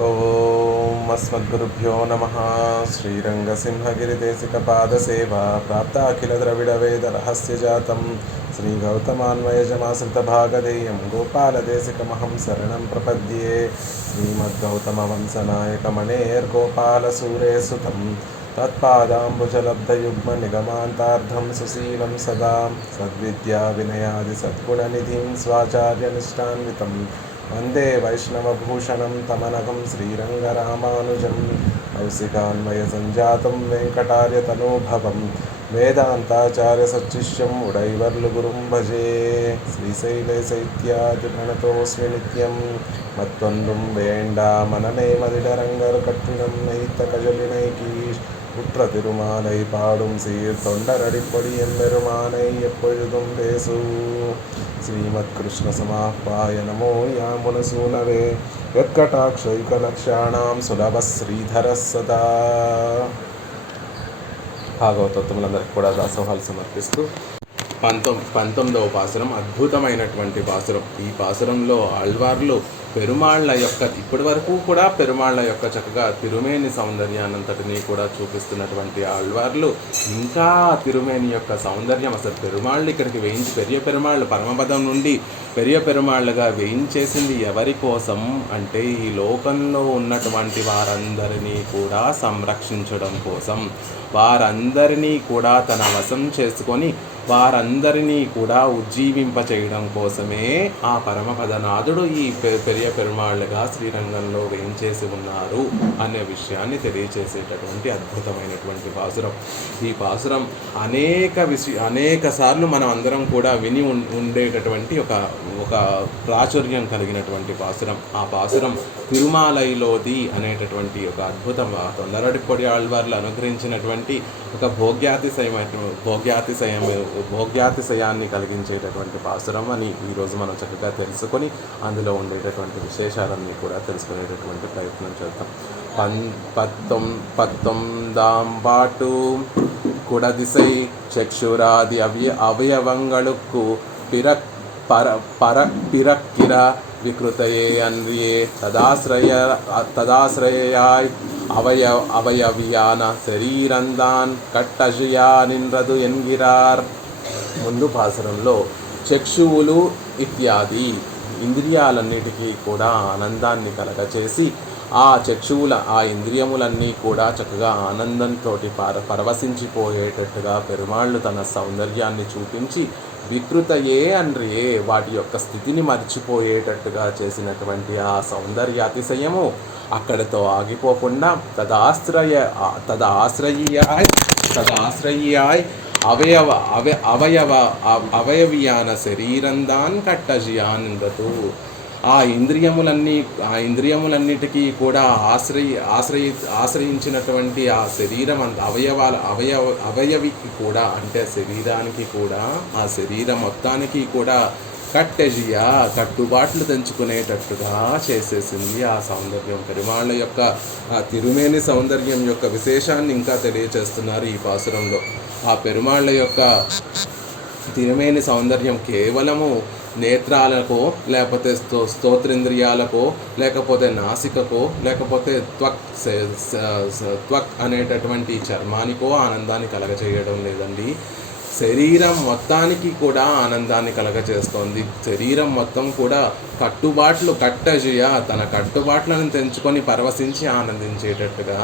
ఓం అస్మద్గురుభ్యో నమః. శ్రీరంగసింహగిరిదేశికపాదసేవా ప్రాప్తాఖిల ద్రవిడ వేద రహస్యజాతం శ్రీగౌతమాన్వయజమాశ్రితభాగధేయం గోపాలదేశికమహం శరణం ప్రపద్యే. శ్రీమద్గౌతమవంశనాయకమణేర్గోపాలసూరేసుతం తత్పాదాంబుజలబ్ధయుగ్మనిగమాంతార్థం సుశీలం సదా సద్విద్యా వినయాది సద్గుణనిధిం స్వాచార్యనిష్టాన్వితం వందే వైష్ణవభూషణం తమనఘం శ్రీరంగరామానుజం కౌశికాన్వయసంజాతం వెంకటార్యతనూభవం వేదాంతాచార్యసచ్చిష్యం ఉడైవర్లు గురుం భజే. శ్రీశైలేశైత్యాదిప్రణతోస్మి నిత్యం మత్వందుం వేండామననే మదిడరంగరు కట్టినం నైத்த கஜலினைகீஷ் உற்ற திருமாலை பாடும் சீர் தொண்டரடிப்பொடி எம்பெருமானை எப்பொழுதும் பேசு. శ్రీమత్కృష్ణ సమాహ్వాయ నమో యామునసూనవే యత్కటాక్షైకలక్ష్యాణం సులభ శ్రీధర సదా. భాగవతత్వములందరికీ కూడా దాసోహాలు సమర్పిస్తూ 19వ పాసురం అద్భుతమైనటువంటి పాసురం. ఈ పాసురంలో ఆళ్వార్లు పెరుమాళ్ల యొక్క ఇప్పటి వరకు కూడా పెరుమాళ్ల యొక్క చక్కగా తిరుమేని సౌందర్యాన్నంతటినీ కూడా చూపిస్తున్నటువంటి ఆళ్వార్లు ఇంకా తిరుమేని యొక్క సౌందర్యం, అసలు పెరుమాళ్ళు ఇక్కడికి వేయించి పెరియ పెరుమాళ్ళు పరమపదం నుండి పెరియ పెరుమాళ్ళుగా వేయించేసింది ఎవరి కోసం అంటే ఈ లోకంలో ఉన్నటువంటి వారందరినీ కూడా సంరక్షించడం కోసం, వారందరినీ కూడా తన వశం చేసుకొని వారందరినీ కూడా ఉజ్జీవింప చేయడం కోసమే ఆ పరమపదనాథుడు ఈ పెరియ పెరుమాళ్ళుగా శ్రీరంగంలో వేయించేసి ఉన్నారు అనే విషయాన్ని తెలియచేసేటటువంటి అద్భుతమైనటువంటి పాసురం. ఈ పాసురం అనేక సార్లు మనం అందరం కూడా విని ఉండేటటువంటి ఒక ప్రాచుర్యం కలిగినటువంటి పాసురం. ఆ పాసురం తిరుమాలైలోది అనేటటువంటి ఒక అద్భుతం తొందరడిపొడి ఆళ్వార్లు అనుగ్రహించినటువంటి ఒక భోగ్యాతిశయాన్ని కలిగించేటటువంటి పాసురం అని ఈరోజు మనం చక్కగా తెలుసుకొని అందులో ఉండేటటువంటి విశేషాలన్నీ కూడా తెలుసుకునేటటువంటి ప్రయత్నం చేద్దాం. பத்தொம்பாட்டு குடதிசை சக்ஷுராதி அவயவங்களுக்கு பிறக்கிற விக்ருத்தையே அன்றியே ததாசிரயாய் అవయవియాన శరీరందాన్ కట్టజియా నిన్రదు ఎన్గిరార్. ముందు పాసరంలో చక్షువులు ఇత్యాది ఇంద్రియాలన్నిటికీ కూడా ఆనందాన్ని కలగచేసి ఆ ఇంద్రియములన్నీ కూడా చక్కగా ఆనందంతో పరవశించిపోయేటట్టుగా పెరుమాళ్ళు తన సౌందర్యాన్ని చూపించి వికృతయే అండ్రియే వాటి యొక్క స్థితిని మర్చిపోయేటట్టుగా చేసినటువంటి ఆ సౌందర్య అతిశయము అక్కడితో ఆగిపోకుండా తదాశ్రయ్యాయ్ అవయవియాన శరీరందాన్ కట్టజియాన్ రతు. ఆ ఇంద్రియములన్నిటికీ కూడా ఆశ్రయించినటువంటి ఆ శరీరం అవయవికి కూడా అంటే శరీరానికి కూడా ఆ శరీరం మొత్తానికి కూడా కట్టెజియా కట్టుబాట్లు తెంచుకునేటట్టుగా చేసేసింది ఆ సౌందర్యం. పెరుమాళ్ళ యొక్క ఆ తిరుమేని సౌందర్యం యొక్క విశేషాన్ని ఇంకా తెలియచేస్తున్నారు ఈ పాసురంలో. ఆ పెరుమాళ్ళ యొక్క తిరుమేని సౌందర్యం కేవలము నేత్రాలకో లేకపోతే స్తోత్రేంద్రియాలకో లేకపోతే నాసికకో లేకపోతే త్వక్ అనేటటువంటి చర్మానికో ఆనందాన్ని కలగచేయడం లేదండి. శరీరం మొత్తానికి కూడా ఆనందాన్ని కలగచేస్తోంది. శరీరం మొత్తం కూడా కట్టజియ తన కట్టుబాట్లను తెంచుకొని పరవశించి ఆనందించేటట్టుగా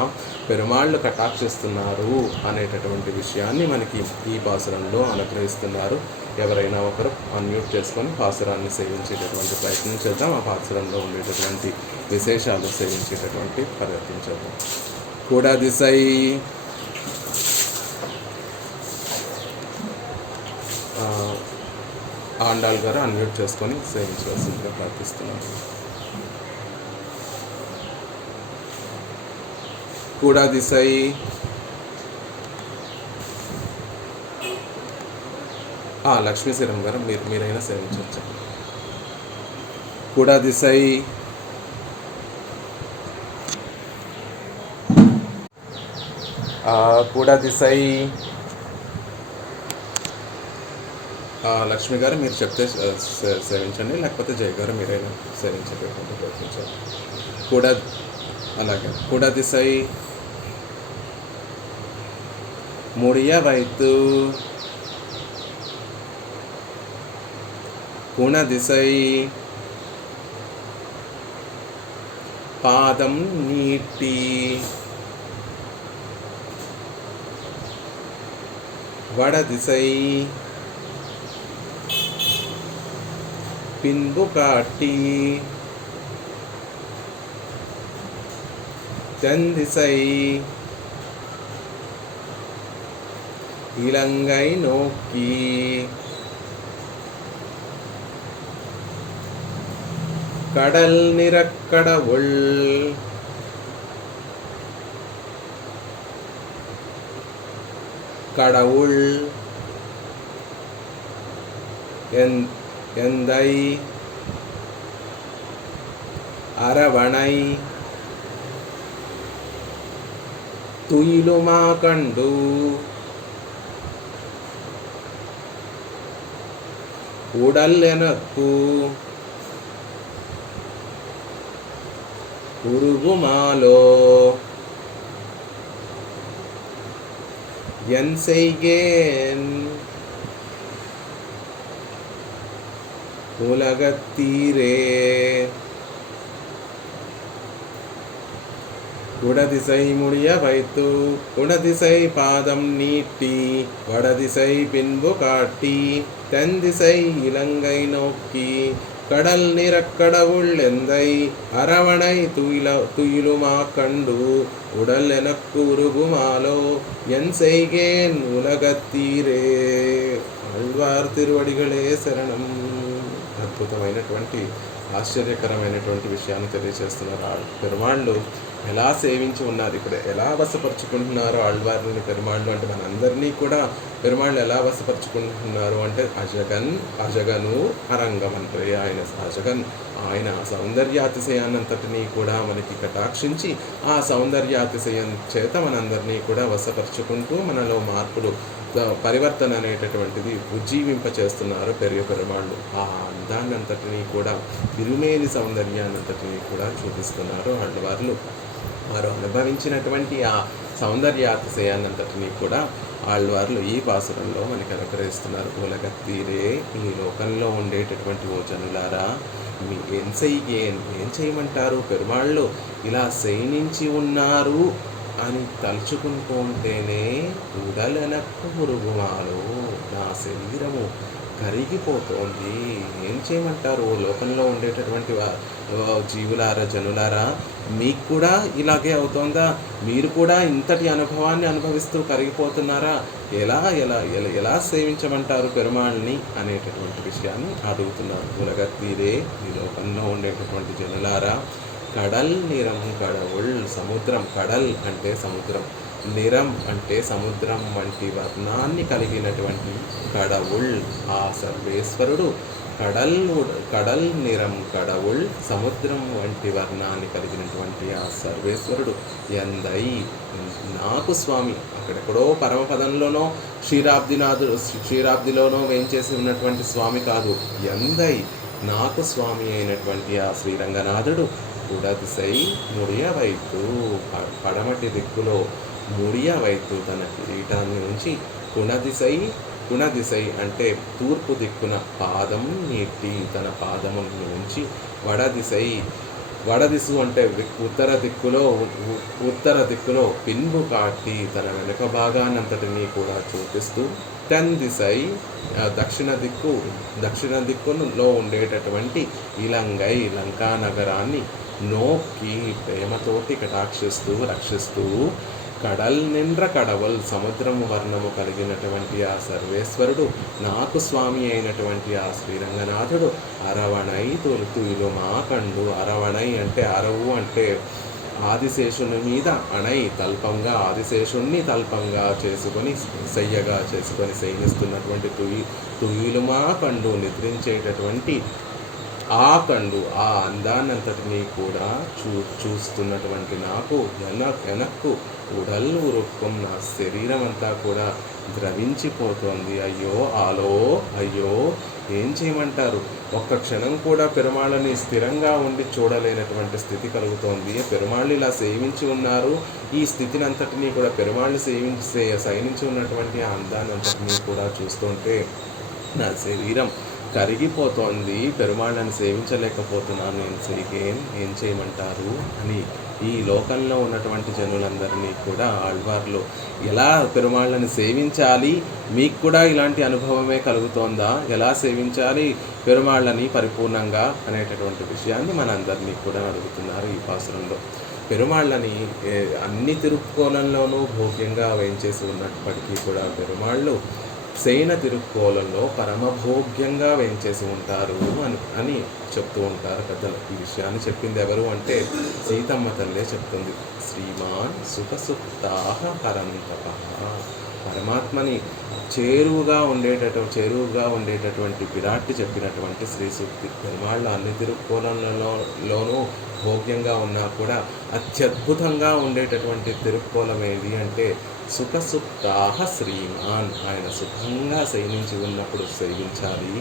పెరుమాళ్ళు కటాక్షిస్తున్నారు అనేటటువంటి విషయాన్ని మనకి ఈ పాసురంలో అనుగ్రహిస్తున్నారు. ఎవరైనా ఒకరు అన్మ్యూట్ చేసుకొని పాసురాన్ని సేవించేటటువంటి ప్రయత్నం చేద్దాం. ఆ పాసురంలో ఉండేటటువంటి విశేషాలు సేవించేటటువంటి ప్రయత్నం చేద్దాం. కూడా దిశై ఆండాల్ గారు అన్మ్యూట్ చేసుకొని సేవించవలసిందిగా ప్రార్థిస్తున్నాను. కూడా దిశై లక్ష్మీశ్వరం గారు మీరైనా సేవించవచ్చు. కూడా దిశై లక్ష్మి గారు మీరు చెప్తే సేవించండి, లేకపోతే జయ గారు మీరైనా సేవించేటటువంటి ప్రయత్నించారు. కూడా అలాగే కుడదిసై ముడియ వైతు కుణదిసై పాదం నీటి వడదిసై பின்பு காட்டி தென்திசை இலங்கை நோக்கி கடல் நிறக்கடவுள் கடவுள் எந்தை அரவணை துயிலுமா கண்டு உடல் எனக்கு உருகுமாலோ என் செய்கேன் உலகத்தீரே குடதிசை முடிய வைத்து குணதிசை பாதம் நீட்டி வடதிசை பின்பு காட்டி தென்திசை இலங்கை நோக்கி கடல் நிறக்கடவுள் எந்தை அரவணை துயிலுமா கண்டு உடல் எனக்கு உருகுமாலோ என் செய்கேன் உலகத்தீரே. ఆళ్వార్ తిరువడిగలే శరణం. అద్భుతమైనటువంటి ఆశ్చర్యకరమైనటువంటి విషయాన్ని తెలియజేస్తున్నారు. పెరుమాళ్ళు ఎలా సేవించి ఉన్నారు, ఇక్కడ ఎలా వశపరుచుకుంటున్నారు ఆళ్వారిని పెరుమాళ్ళు అంటే మనందరినీ కూడా పెరుమాళ్ళు ఎలా వశపరుచుకుంటున్నారు అంటే అజగను అరంగం అంటే ఆయన అజగన్, ఆయన సౌందర్యాతిశయాన్నంతటినీ కూడా మనకి కటాక్షించి ఆ సౌందర్యాతిశయం చేత మనందరినీ కూడా వశపరుచుకుంటూ మనలో మార్పులు పరివర్తన అనేటటువంటిది ఉజ్జీవింపచేస్తున్నారు పెరుమాళ్ళు. ఆ అందాన్నంతటినీ కూడా తిరుమేని సౌందర్యాన్నంతటినీ కూడా చూపిస్తున్నారు ఆళ్వార్లు. వారు అనుభవించినటువంటి ఆ సౌందర్యాతిశయాన్నంతటినీ కూడా ఆళ్వార్లు ఈ పాసురంలో మనకి అనుగ్రహిస్తున్నారు. ఉలగత్తీరే, ఈ లోకంలో ఉండేటటువంటి ఓ జనులారా, మీ ఏం చేయమంటారు, పెరుమాళ్ళు ఇలా శయనించి ఉన్నారు అని తలుచుకుంటూ ఉంటేనే ఉడలనక్కు మురుగుమాలు, నా శరీరము కరిగిపోతోంది. ఏం చేయమంటారు, లోకంలో ఉండేటటువంటి జీవులారా, జనులారా, మీకు కూడా ఇలాగే అవుతోందా? మీరు కూడా ఇంతటి అనుభవాన్ని అనుభవిస్తూ కరిగిపోతున్నారా? ఎలా ఎలా ఎలా ఎలా సేవించమంటారు పెరుమాళ్ళని అనేటటువంటి విషయాన్ని అడుగుతున్నారు. ఉలగత్తీరే, ఈ లోకంలో ఉండేటటువంటి జనులారా, కడల్ నిరం కడవుల్, సముద్రం, కడల్ అంటే సముద్రం, నిరం అంటే సముద్రం వంటి వర్ణాన్ని కలిగినటువంటి కడవుల్ ఆ సర్వేశ్వరుడు, కడల్ నిరం కడవుల్, సముద్రం వంటి వర్ణాన్ని కలిగినటువంటి ఆ సర్వేశ్వరుడు ఎందై నాకు స్వామి, అక్కడెక్కడో పరమపదంలోనో క్షీరాబ్దిలోనో వేంచేసి ఉన్నటువంటి స్వామి కాదు, ఎందై నాకు స్వామి అయినటువంటి ఆ శ్రీరంగనాథుడు కుడదిసై ముడియ వైతు, పడమటి దిక్కులో ముడియ వైతు తన కిరీటాన్ని ఉంచి, కుణదిసై అంటే తూర్పు దిక్కున పాదం నీటి తన పాదమును ఉంచి, వడదిసు అంటే ఉత్తర దిక్కులో పిన్బు కాటి తన వెనుక భాగానంతటినీ కూడా చూపిస్తూ, తెన్దిసై దక్షిణ దిక్కులో ఉండేటటువంటి ఇలంగై లంకా నగరాన్ని నోక్కి ప్రేమతోటి కటాక్షిస్తూ రక్షిస్తూ, కడల్ నిండ్ర కడవల్ సముద్రము వర్ణము కలిగినటువంటి ఆ సర్వేశ్వరుడు నాకు స్వామి అయినటువంటి ఆ శ్రీరంగనాథుడు అరవణై తొలుతులు మా కండు. అరవణై అంటే అరవు అంటే ఆదిశేషుని మీద, అణై తల్పంగా, ఆదిశేషుణ్ణి తల్పంగా చేసుకొని శయ్యగా చేసుకొని శయనిస్తున్నటువంటి తుయిలుమా కండు నిద్రించేటటువంటి ఆ అందాన్నంతటినీ కూడా చూస్తున్నటువంటి నాకు వెనక్కు ఉడల్ ఉరుక్కం, నా శరీరం అంతా కూడా ద్రవించిపోతోంది. అయ్యో ఏం చేయమంటారు? ఒక్క క్షణం కూడా పెరుమాళ్ళని స్థిరంగా ఉండి చూడలేనటువంటి స్థితి కలుగుతోంది. పెరుమాళ్ళు ఇలా సేవించి ఉన్నారు. ఈ స్థితిని అంతటినీ కూడా పెరుమాళ్ళు సైనించి ఉన్నటువంటి ఆ అందాన్ని అంతటినీ కూడా చూస్తుంటే నా శరీరం కరిగిపోతోంది. పెరుమాళ్ళని సేవించలేకపోతున్నాను. ఏం చేయమంటారు అని ఈ లోకంలో ఉన్నటువంటి జనులందరినీ కూడా ఆళ్వార్లు ఎలా పెరుమాళ్ళని సేవించాలి, మీకు కూడా ఇలాంటి అనుభవమే కలుగుతోందా, ఎలా సేవించాలి పెరుమాళ్ళని పరిపూర్ణంగా అనేటటువంటి విషయాన్ని మనందరినీ కూడా అడుగుతున్నారు ఈ పాసురంలో. పెరుమాళ్ళని అన్ని తిరుక్కోలంలోనూ భోగ్యంగా వేయించేసి ఉన్నప్పటికీ కూడా పెరుమాళ్ళు శయన తిరుక్కోలంలో పరమభోగ్యంగా వేయించేసి ఉంటారు అని చెప్తూ ఉంటారు పెద్దలు. ఈ విషయాన్ని చెప్పింది ఎవరు అంటే సీతమ్మ తల్లే చెప్తుంది. శ్రీమాన్ సుఖసుప్తాహ పరంతప, పరమాత్మని చేరువుగా ఉండేటటువంటి విరాట్టి చెప్పినటువంటి శ్రీ సూక్తి. పెరుమాళ్ళు అన్ని తిరుక్కోలంలోనూ భోగ్యంగా ఉన్నా కూడా అత్యద్భుతంగా ఉండేటటువంటి తిరుక్కోలం ఏది అంటే సుఖసుప్తాహ శ్రీమాన్, ఆయన సుఖంగా శయనించి ఉన్నప్పుడు సేవించాలి.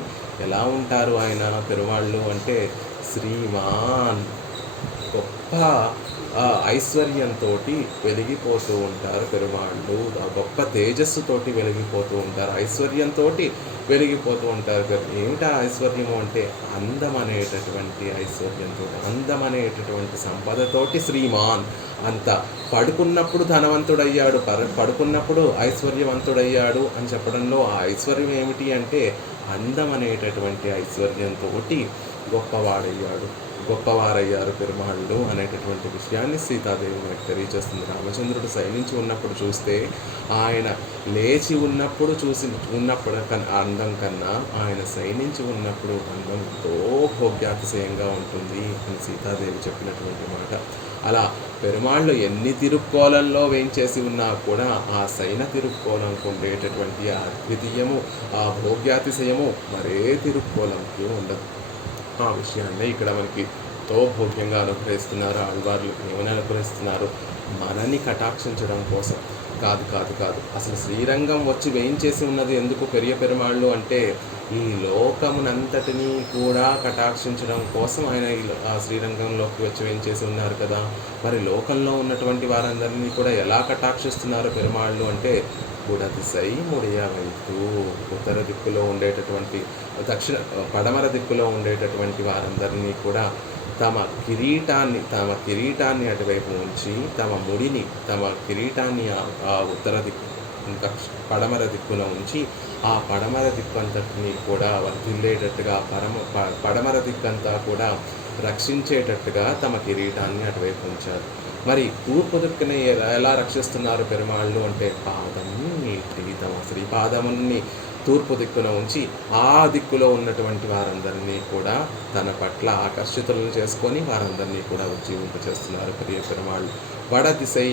ఎలా ఉంటారు ఆయన పెరుమాళ్ళు అంటే శ్రీమాన్, గొప్ప ఐశ్వర్యంతో వెలిగిపోతూ ఉంటారు పెరుమాళ్ళు. గొప్ప తేజస్సుతోటి వెలిగిపోతూ ఉంటారు, ఐశ్వర్యంతో వెలిగిపోతూ ఉంటారు. ఏమిటా ఐశ్వర్యము అంటే అందం అనేటటువంటి ఐశ్వర్యంతో, అందం అనేటటువంటి సంపదతోటి శ్రీమాన్. అంత పడుకున్నప్పుడు ధనవంతుడయ్యాడు, పడుకున్నప్పుడు ఐశ్వర్యవంతుడయ్యాడు అని చెప్పడంలో ఆ ఐశ్వర్యం ఏమిటి అంటే అందం అనేటటువంటి ఐశ్వర్యంతో గొప్పవారయ్యారు పెరుమాళ్ళు అనేటటువంటి విషయాన్ని సీతాదేవి మనకు తెలియజేస్తుంది. రామచంద్రుడు శయనించి ఉన్నప్పుడు చూస్తే, ఆయన లేచి ఉన్నప్పుడు ఉన్నప్పుడు అందం కన్నా ఆయన శయనించి ఉన్నప్పుడు అందం ఎంతో భోగ్యాతిశయంగా ఉంటుంది అని సీతాదేవి చెప్పినటువంటి మాట. అలా పెరుమాళ్ళు ఎన్ని తిరుక్కోలంలో వేయించేసి ఉన్నా కూడా ఆ శయన తిరుక్కోలంకు ఉండేటటువంటి ఆ అద్వితీయము, ఆ భోగ్యాతిశయము మరే తిరుక్కోలంకి ఉండదు. ఆ విషయాన్ని ఇక్కడ మనకి ఎంతో భోగ్యంగా అనుగ్రహిస్తున్నారు ఆళ్వార్లు. ఏమని అనుగ్రహిస్తున్నారు? మనని కటాక్షించడం కోసం కాదు. అసలు శ్రీరంగం వచ్చి వేయించేసి ఉన్నది ఎందుకు పెరియ పెరుమాళ్ళు అంటే ఈ లోకమునంతటినీ కూడా కటాక్షించడం కోసం ఆయన ఆ శ్రీరంగంలోకి వచ్చి వేయించేసి ఉన్నారు కదా. మరి లోకంలో ఉన్నటువంటి వారందరినీ కూడా ఎలా కటాక్షిస్తున్నారు పెరుమాళ్ళు అంటే గుడదిశై ముడియ వైపు, ఉత్తర దిక్కులో ఉండేటటువంటి పడమర దిక్కులో ఉండేటటువంటి వారందరినీ కూడా తమ కిరీటాన్ని అటువైపు ఉంచి తమ కిరీటాన్ని ఆ ఉత్తర దిక్కు ఇంకా పడమర దిక్కున ఉంచి ఆ పడమర దిక్కు అంతటిని కూడా వర్ధిల్లేటట్టుగా పడమర దిక్కంతా కూడా రక్షించేటట్టుగా తమ కిరీటాన్ని అటువైపు ఉంచారు. మరి తూర్పు దిక్కుని ఎలా రక్షిస్తున్నారు పెరుమాళ్ళు అంటే తమ శ్రీపాదముని తూర్పు దిక్కున ఉంచి ఆ దిక్కులో ఉన్నటువంటి వారందరినీ కూడా తన పట్ల ఆకర్షితులను చేసుకొని వారందరినీ కూడా ఉజ్జీవింపచేస్తున్నారు పెరుమాళ్ళు. వడదిశై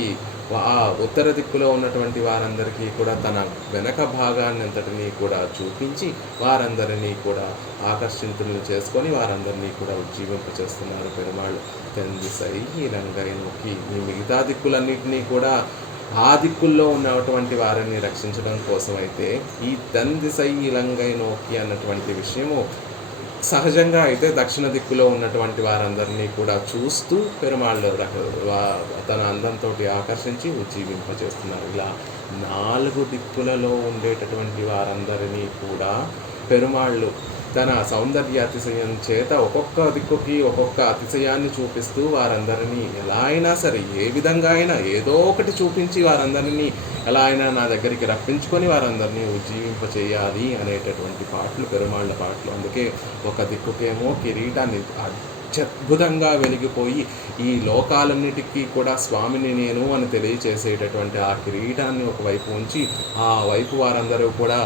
ఆ ఉత్తర దిక్కులో ఉన్నటువంటి వారందరికీ కూడా తన వెనక భాగాన్ని అంతటినీ కూడా చూపించి వారందరినీ కూడా ఆకర్షితులను చేసుకొని వారందరినీ కూడా ఉజ్జీవింపచేస్తున్నారు పెరుమాళ్ళు. తెందిశై ఇలంగైనొక్కి, ఈ మిగతా దిక్కులన్నింటినీ కూడా ఆ దిక్కుల్లో ఉన్నటువంటి వారిని రక్షించడం కోసమైతే ఈ తందిశై ఇలంగైనోకి అన్నటువంటి విషయము సహజంగా అయితే దక్షిణ దిక్కులో ఉన్నటువంటి వారందరినీ కూడా చూస్తూ పెరుమాళ్ళు తన అందంతో ఆకర్షించి ఉజ్జీవింపచేస్తున్నారు. ఇలా 4 దిక్కులలో ఉండేటటువంటి వారందరినీ కూడా పెరుమాళ్ళు తన సౌందర్యాతిశయం చేత ఒక్కొక్క దిక్కుకి ఒక్కొక్క అతిశయాన్ని చూపిస్తూ వారందరినీ ఎలా అయినా సరే ఏ విధంగా అయినా ఏదో ఒకటి చూపించి వారందరినీ ఎలా అయినా నా దగ్గరికి రప్పించుకొని వారందరినీ ఉజ్జీవింపచేయాలి అనేటటువంటి పాటలు పెరుమాళ్ళ పాటలు. అందుకే ఒక దిక్కుకేమో కిరీటాన్ని అత్యద్భుతంగా వెలిగిపోయి ఈ లోకాలన్నిటికీ కూడా స్వామిని నేను అని తెలియచేసేటటువంటి ఆ కిరీటాన్ని ఒకవైపు ఉంచి ఆ వైపు వారందరూ కూడా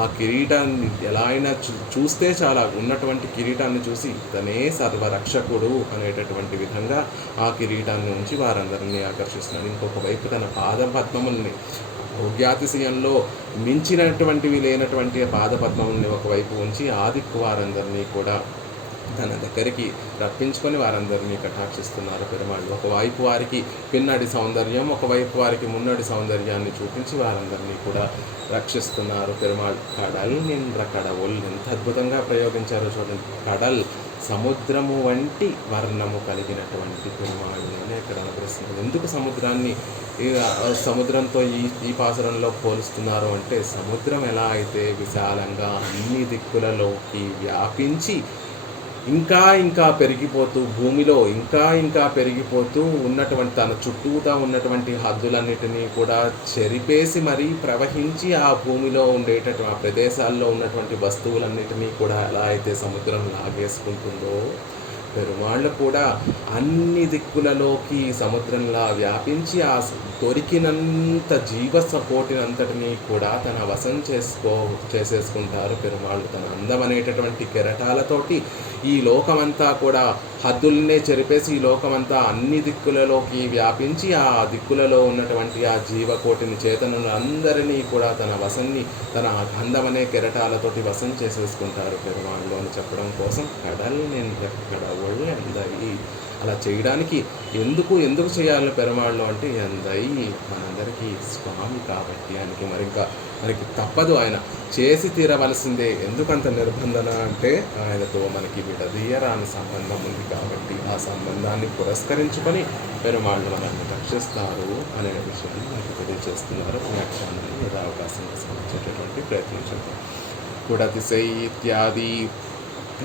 ఆ కిరీటాన్ని ఎలా అయినా చూస్తే చాలా ఉన్నటువంటి కిరీటాన్ని చూసి తనే సర్వరక్షకుడు అనేటటువంటి విధంగా ఆ కిరీటాన్ని ఉంచి వారందరినీ ఆకర్షిస్తున్నాడు. ఇంకొక వైపు తన పాదపద్మముల్ని భోగ్యాతిశయంలో మించినటువంటివి లేనటువంటి పాదపద్మముల్ని ఒకవైపు ఉంచి ఆ దిక్కు వారందరినీ కూడా తన దగ్గరికి రప్పించుకొని వారందరినీ కటాక్షిస్తున్నారు పెరుమాళ్ళు. ఒకవైపు వారికి పిన్నడి సౌందర్యం, ఒకవైపు వారికి మున్నడి సౌందర్యాన్ని చూపించి వారందరినీ కూడా రక్షిస్తున్నారు పెరుమాళ్ళు. కడల్ నిండ్ర కడవుల్, ఎంత అద్భుతంగా ప్రయోగించారో చూడండి. కడల్, సముద్రము వంటి వర్ణము కలిగినటువంటి పెరుమాళ్ళు అని ఇక్కడ అనుభవిస్తున్నారు. ఎందుకు సముద్రాన్ని సముద్రంతో ఈ పాసురంలో పోలుస్తున్నారు అంటే, సముద్రం ఎలా అయితే విశాలంగా అన్ని దిక్కులలోకి వ్యాపించి ఇంకా పెరిగిపోతూ భూమిలో ఇంకా పెరిగిపోతూ ఉన్నటువంటి తన చుట్టూతా ఉన్నటువంటి హద్దులన్నిటినీ కూడా చెరిపేసి మరీ ప్రవహించి ఆ భూమిలో ఉండేటటువంటి ఆ ప్రదేశాల్లో ఉన్నటువంటి వస్తువులన్నిటినీ కూడా ఎలా అయితే సముద్రం లాగేసుకుంటుందో, పెరుమాళ్ళు కూడా అన్ని దిక్కులలోకి సముద్రంలా వ్యాపించి ఆ దొరికినంత జీవసపోటినంతటినీ కూడా తన వశం చేసేసుకుంటారు పెరుమాళ్ళు. తన అందమనేటటువంటి కెరటాలతోటి ఈ లోకమంతా కూడా హద్దుల్నే చెరిపేసి ఈ లోకమంతా అన్ని దిక్కులలోకి వ్యాపించి ఆ దిక్కులలో ఉన్నటువంటి ఆ జీవకోటిని చేతనులు అందరినీ కూడా తన వశంని తన అందమనే కెరటాలతోటి వశం చేసేసుకుంటారు పెరుమాళ్ళు అని చెప్పడం కోసం కడల్ ఎక్కడ ఒళ్ళు ఎందయి. అలా చేయడానికి ఎందుకు చేయాలి పెరుమాళ్ళు అంటే, ఎందయి మనందరికీ స్వామి కాబట్టి మనకి తప్పదు, ఆయన చేసి తీరవలసిందే. ఎందుకంత నిర్బంధన అంటే, ఆయనతో మనకి విడదీయరాని సంబంధం ఉంది కాబట్టి ఆ సంబంధాన్ని పురస్కరించుకొని పెరుమాళ్ళు మనల్ని రక్షిస్తారు అనే విషయాన్ని మనకి తెలియజేస్తున్నారు. వ్యాఖ్యానాన్ని యథావకాశంగా సమర్పించేటటువంటి ప్రయత్నం చేద్దాం. కుడతిసై ఇత్యాది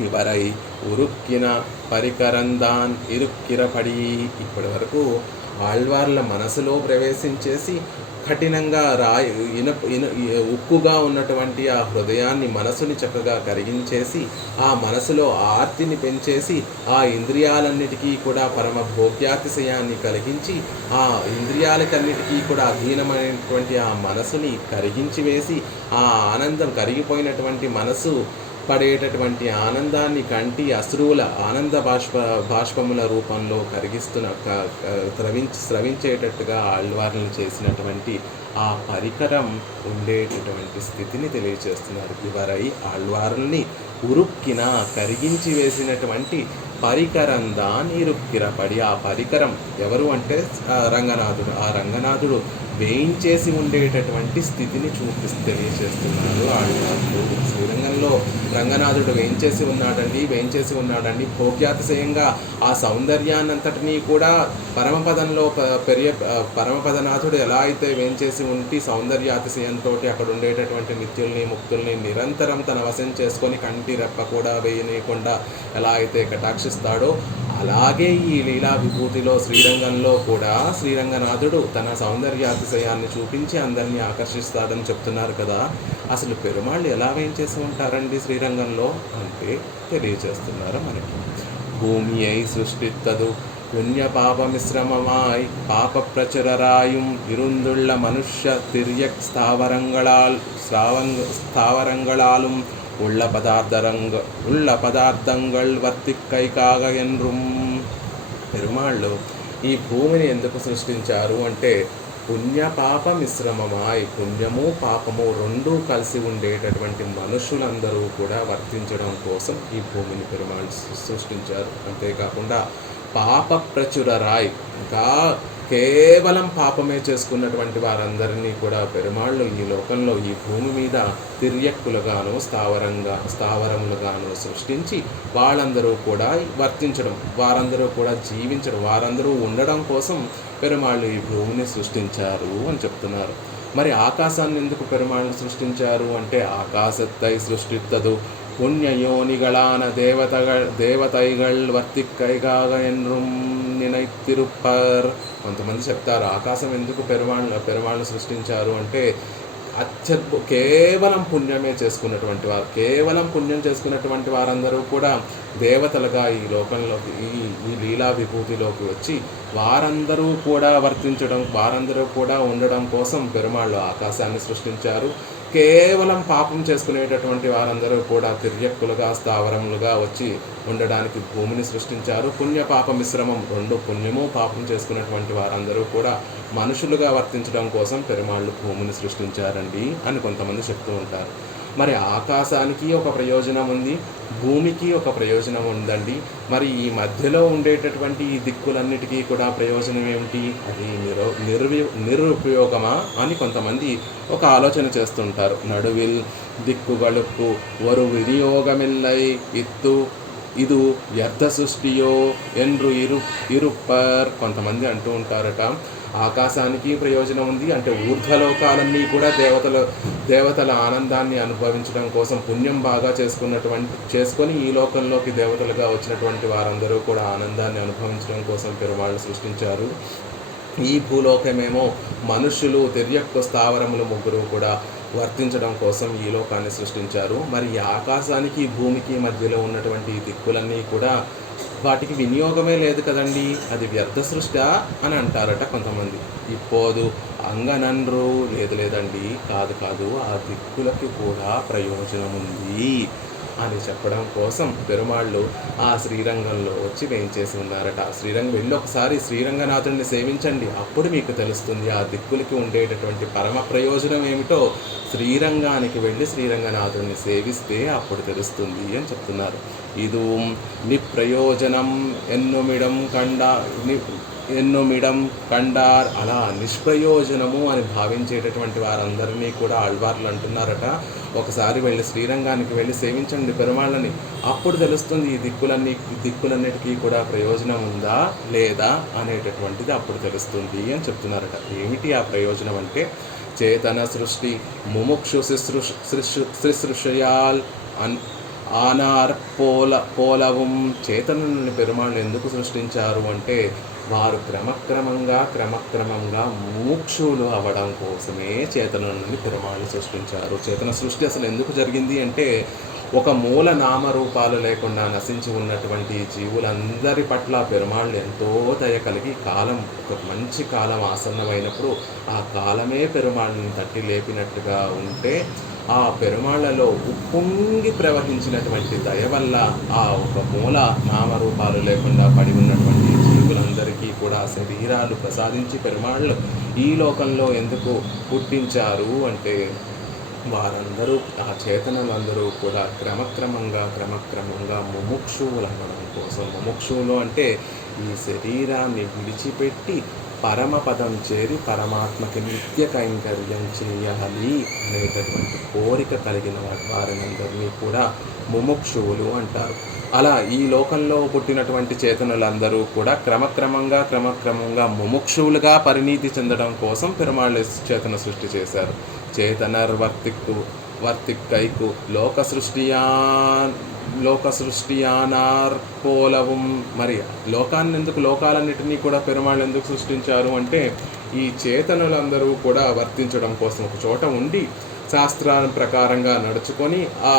ఇవరై ఉరుక్కిన పరికరందాన్ ఇరుక్కిరపడి. ఇప్పటి వరకు ఆళ్వార్ల మనసులో ప్రవేశించేసి కఠినంగా ఉక్కుగా ఉన్నటువంటి ఆ హృదయాన్ని, మనసుని చక్కగా కరిగించేసి ఆ మనసులో ఆర్తిని పెంచేసి ఆ ఇంద్రియాలన్నిటికీ కూడా పరమ భోగ్యాతిశయాన్ని కలిగించి ఆ ఇంద్రియాలకన్నిటికీ కూడా అధీనమైనటువంటి ఆ మనసుని కరిగించి వేసి ఆ ఆనందం కరిగిపోయినటువంటి మనసు పడేటటువంటి ఆనందాన్ని కంటి అశ్రువుల ఆనంద బాష్పముల రూపంలో స్రవించేటట్టుగా ఆళ్వార్లను చేసినటువంటి ఆ పరికరం ఉండేటటువంటి స్థితిని తెలియజేస్తున్నారు. ఇవరై ఆళ్వార్లని ఉరుక్కిన కరిగించి వేసినటువంటి పరికరందాన్ ఇరుక్కిరపడి. ఆ పరికరం ఎవరు అంటే రంగనాథుడు. ఆ రంగనాథుడు వేయించేసి ఉండేటటువంటి స్థితిని తెలియజేస్తున్నారు ఆళ్వార్లు. శ్రీరంగంలో రంగనాథుడు వేయించేసి ఉన్నాడండి. భోగ్యాతిశయంగా ఆ సౌందర్యాన్నంతటినీ కూడా పరమపదనాథుడు ఎలా అయితే వేయించేసి ఉండి సౌందర్యాతిశయంతో అక్కడ ఉండేటటువంటి నిత్యుల్ని ముక్తుల్ని నిరంతరం తన వశం చేసుకొని కంటి రెప్ప కూడా వేయనీయకుండా ఎలా అయితే కటాక్షిస్తాడో, అలాగే ఈ లీలా విభూతిలో శ్రీరంగంలో కూడా శ్రీరంగనాథుడు తన సౌందర్యాతిశయాన్ని చూపించి అందరినీ ఆకర్షిస్తాడని చెప్తున్నారు కదా. అసలు పెరుమాళ్ళు ఎలా వేయించేసి ఉంటారండి శ్రీరంగంలో అంటే తెలియజేస్తున్నారు మనకి. భూమియై సృష్టిత్తదు పుణ్య పాప మిశ్రమమాయ్ పాప ప్రచురరాయుం ఇరుందుళ్ళ మనుష్య తిర్యక్ స్థావరంగళాலும் உள்ள பதார்த்தங்கள் வர்த்திக்கைக்காக என்றும். పెరుమాళ్ళు ఈ భూమిని ఎందుకు సృష్టించారు అంటే, పుణ్య పాప మిశ్రమమాయ్, పుణ్యము పాపము రెండూ కలిసి ఉండేటటువంటి మనుషులందరూ కూడా వర్తించడం కోసం ఈ భూమిని పెరుమాళ్ళు సృష్టించారు. అంతేకాకుండా పాప ప్రచురరాయ్, ఇంకా కేవలం పాపమే చేసుకున్నటువంటి వారందరినీ కూడా పెరుమాళ్ళు ఈ లోకంలో ఈ భూమి మీద తిర్యక్కులుగాను స్థావరములుగాను సృష్టించి వాళ్ళందరూ కూడా వర్తించడం, వారందరూ కూడా జీవించడం, వారందరూ ఉండడం కోసం పెరుమాళ్ళు ఈ భూమిని సృష్టించారు అని చెప్తున్నారు. మరి ఆకాశాన్ని ఎందుకు పెరుమాళ్ళు సృష్టించారు అంటే, ఆకాశత్తై సృష్టిత్తదు புண்ணியோனிகளான దేవతైగళ్ వర్తిక్కైగాగ ఎన్రుం నినైతిరుప్పర్. కొంతమంది చెప్తారు ఆకాశం ఎందుకు పెరుమాళ్ళు సృష్టించారు అంటే, కేవలం పుణ్యమే చేసుకున్నటువంటి వారు, కేవలం పుణ్యం చేసుకున్నటువంటి వారందరూ కూడా దేవతలుగా ఈ లోకంలోకి ఈ లీలా విభూతిలోకి వచ్చి వారందరూ కూడా వర్తించడం, వారందరూ కూడా ఉండడం కోసం పెరుమాళ్ళు ఆకాశాన్ని సృష్టించారు. కేవలం పాపం చేసుకునేటటువంటి వారందరూ కూడా తిర్యక్కులుగా స్థావరములుగా వచ్చి ఉండడానికి భూమిని సృష్టించారు. పుణ్య పాప మిశ్రమం, రెండు పుణ్యము పాపం చేసుకున్నటువంటి వారందరూ కూడా మనుషులుగా వర్తించడం కోసం పెరుమాళ్ళు భూమిని సృష్టించారండి అని కొంతమంది చెప్తూ ఉంటారు. మరి ఆకాశానికి ఒక ప్రయోజనం ఉంది, భూమికి ఒక ప్రయోజనం ఉందండి. మరి ఈ మధ్యలో ఉండేటటువంటి ఈ దిక్కులన్నిటికీ కూడా ప్రయోజనం ఏమిటి? అది నిరుపయోగమా అని కొంతమంది ఒక ఆలోచన చేస్తుంటారు. నడువిల్ దిక్కుగలుక్కు వరు వినియోగమిల్లై ఇత్తు ఇది వ్యర్థ సృష్టియో ఎన్రు ఇరుప్పర్ కొంతమంది అంటూ ఉంటారట. ఆకాశానికి ప్రయోజనం ఉంది అంటే ఊర్ధ్వలోకాలన్నీ కూడా దేవతల ఆనందాన్ని అనుభవించడం కోసం పుణ్యం బాగా చేసుకొని ఈ లోకంలోకి దేవతలుగా వచ్చినటువంటి వారందరూ కూడా ఆనందాన్ని అనుభవించడం కోసం పెరుమాళ్ళు సృష్టించారు. ఈ భూలోకమేమో మనుష్యులు, తెర్యక్కు స్థావరములు ముగ్గురు కూడా వర్తించడం కోసం ఈ లోకాన్ని సృష్టించారు. మరి ఈ ఆకాశానికి భూమికి మధ్యలో ఉన్నటువంటి దిక్కులన్నీ కూడా వాటికి వినియోగమే లేదు కదండి, అది వ్యర్థ సృష్టి అని అంటారట కొంతమంది. ఇప్పోదు అంగనన్రు లేదండి, కాదు, ఆ దిక్కులకి కూడా ప్రయోజనం ఉంది అని చెప్పడం కోసం పెరుమాళ్ళు ఆ శ్రీరంగంలో వచ్చి వేయించేసి ఉన్నారట. శ్రీరంగం వెళ్ళి ఒకసారి శ్రీరంగనాథుడిని సేవించండి, అప్పుడు మీకు తెలుస్తుంది ఆ దిక్కులకి ఉండేటటువంటి పరమ ప్రయోజనం ఏమిటో. శ్రీరంగానికి వెళ్ళి శ్రీరంగనాథుడిని సేవిస్తే అప్పుడు తెలుస్తుంది అని చెప్తున్నారు. ఇది నిప్రయోజనం ఎన్నుమిడం కండార్ అలా నిష్ప్రయోజనము అని భావించేటటువంటి వారందరినీ కూడా ఆళ్వార్లు అంటున్నారట. ఒకసారి వెళ్ళి శ్రీరంగానికి వెళ్ళి సేవించండి పెరుమాళ్ళని, అప్పుడు తెలుస్తుంది ఈ దిక్కులన్నిటికీ కూడా ప్రయోజనం ఉందా లేదా అనేటటువంటిది అప్పుడు తెలుస్తుంది అని చెప్తున్నారట. ఏమిటి ఆ ప్రయోజనం అంటే, చేతన సృష్టి ముముక్షు శుశ్రూషయాల్ ఆనార్ పోలవం చేతనుని పెరుమాళ్ళు ఎందుకు సృష్టించారు అంటే, వారు క్రమక్రమంగా ముముక్షులు అవ్వడం కోసమే చేతనుని పెరుమాళ్ళు సృష్టించారు. చేతన సృష్టి అసలు ఎందుకు జరిగింది అంటే, ఒక మూల నామరూపాలు లేకుండా నశించి ఉన్నటువంటి జీవులందరి పట్ల పెరుమాళ్ళు ఎంతో దయ కలిగి ఒక మంచి కాలం ఆసన్నమైనప్పుడు ఆ కాలమే పెరుమాళ్ళని తట్టి లేపినట్టుగా ఉంటే, ఆ పెరుమాళ్లలో ఉప్పొంగి ప్రవహించినటువంటి దయ వల్ల ఆ ఒక మూల నామరూపాలు లేకుండా పడి ఉన్నటువంటి జీవులందరికీ కూడా శరీరాలు ప్రసాదించి పెరుమాళ్ళు ఈ లోకంలో ఎందుకు పుట్టించారు అంటే, వారందరూ ఆ చేతనలందరూ కూడా క్రమక్రమంగా ముముక్షువులు అవ్వడం కోసం. ముముక్షువులు అంటే ఈ శరీరాన్ని విడిచిపెట్టి పరమపదం చేరి పరమాత్మకి నిత్య కైంకర్యం చేయాలి అనేటటువంటి కోరిక కలిగిన వారినందరినీ కూడా ముముక్షువులు అంటారు. అలా ఈ లోకంలో పుట్టినటువంటి చేతనులందరూ కూడా క్రమక్రమంగా ముముక్షువులుగా పరిణీతి చెందడం కోసం పెరుమాళ్ళు చేతన సృష్టి చేశారు. చేతనర్ వర్తిక్కైకు లోక సృష్టియానార్ పోలవం. మరి లోకాలన్నిటినీ కూడా పెరుమాళ్ళు ఎందుకు సృష్టించారు అంటే, ఈ చేతనులందరూ కూడా వర్తించడం కోసం, ఒక చోట ఉండి శాస్త్రాల ప్రకారంగా నడుచుకొని ఆ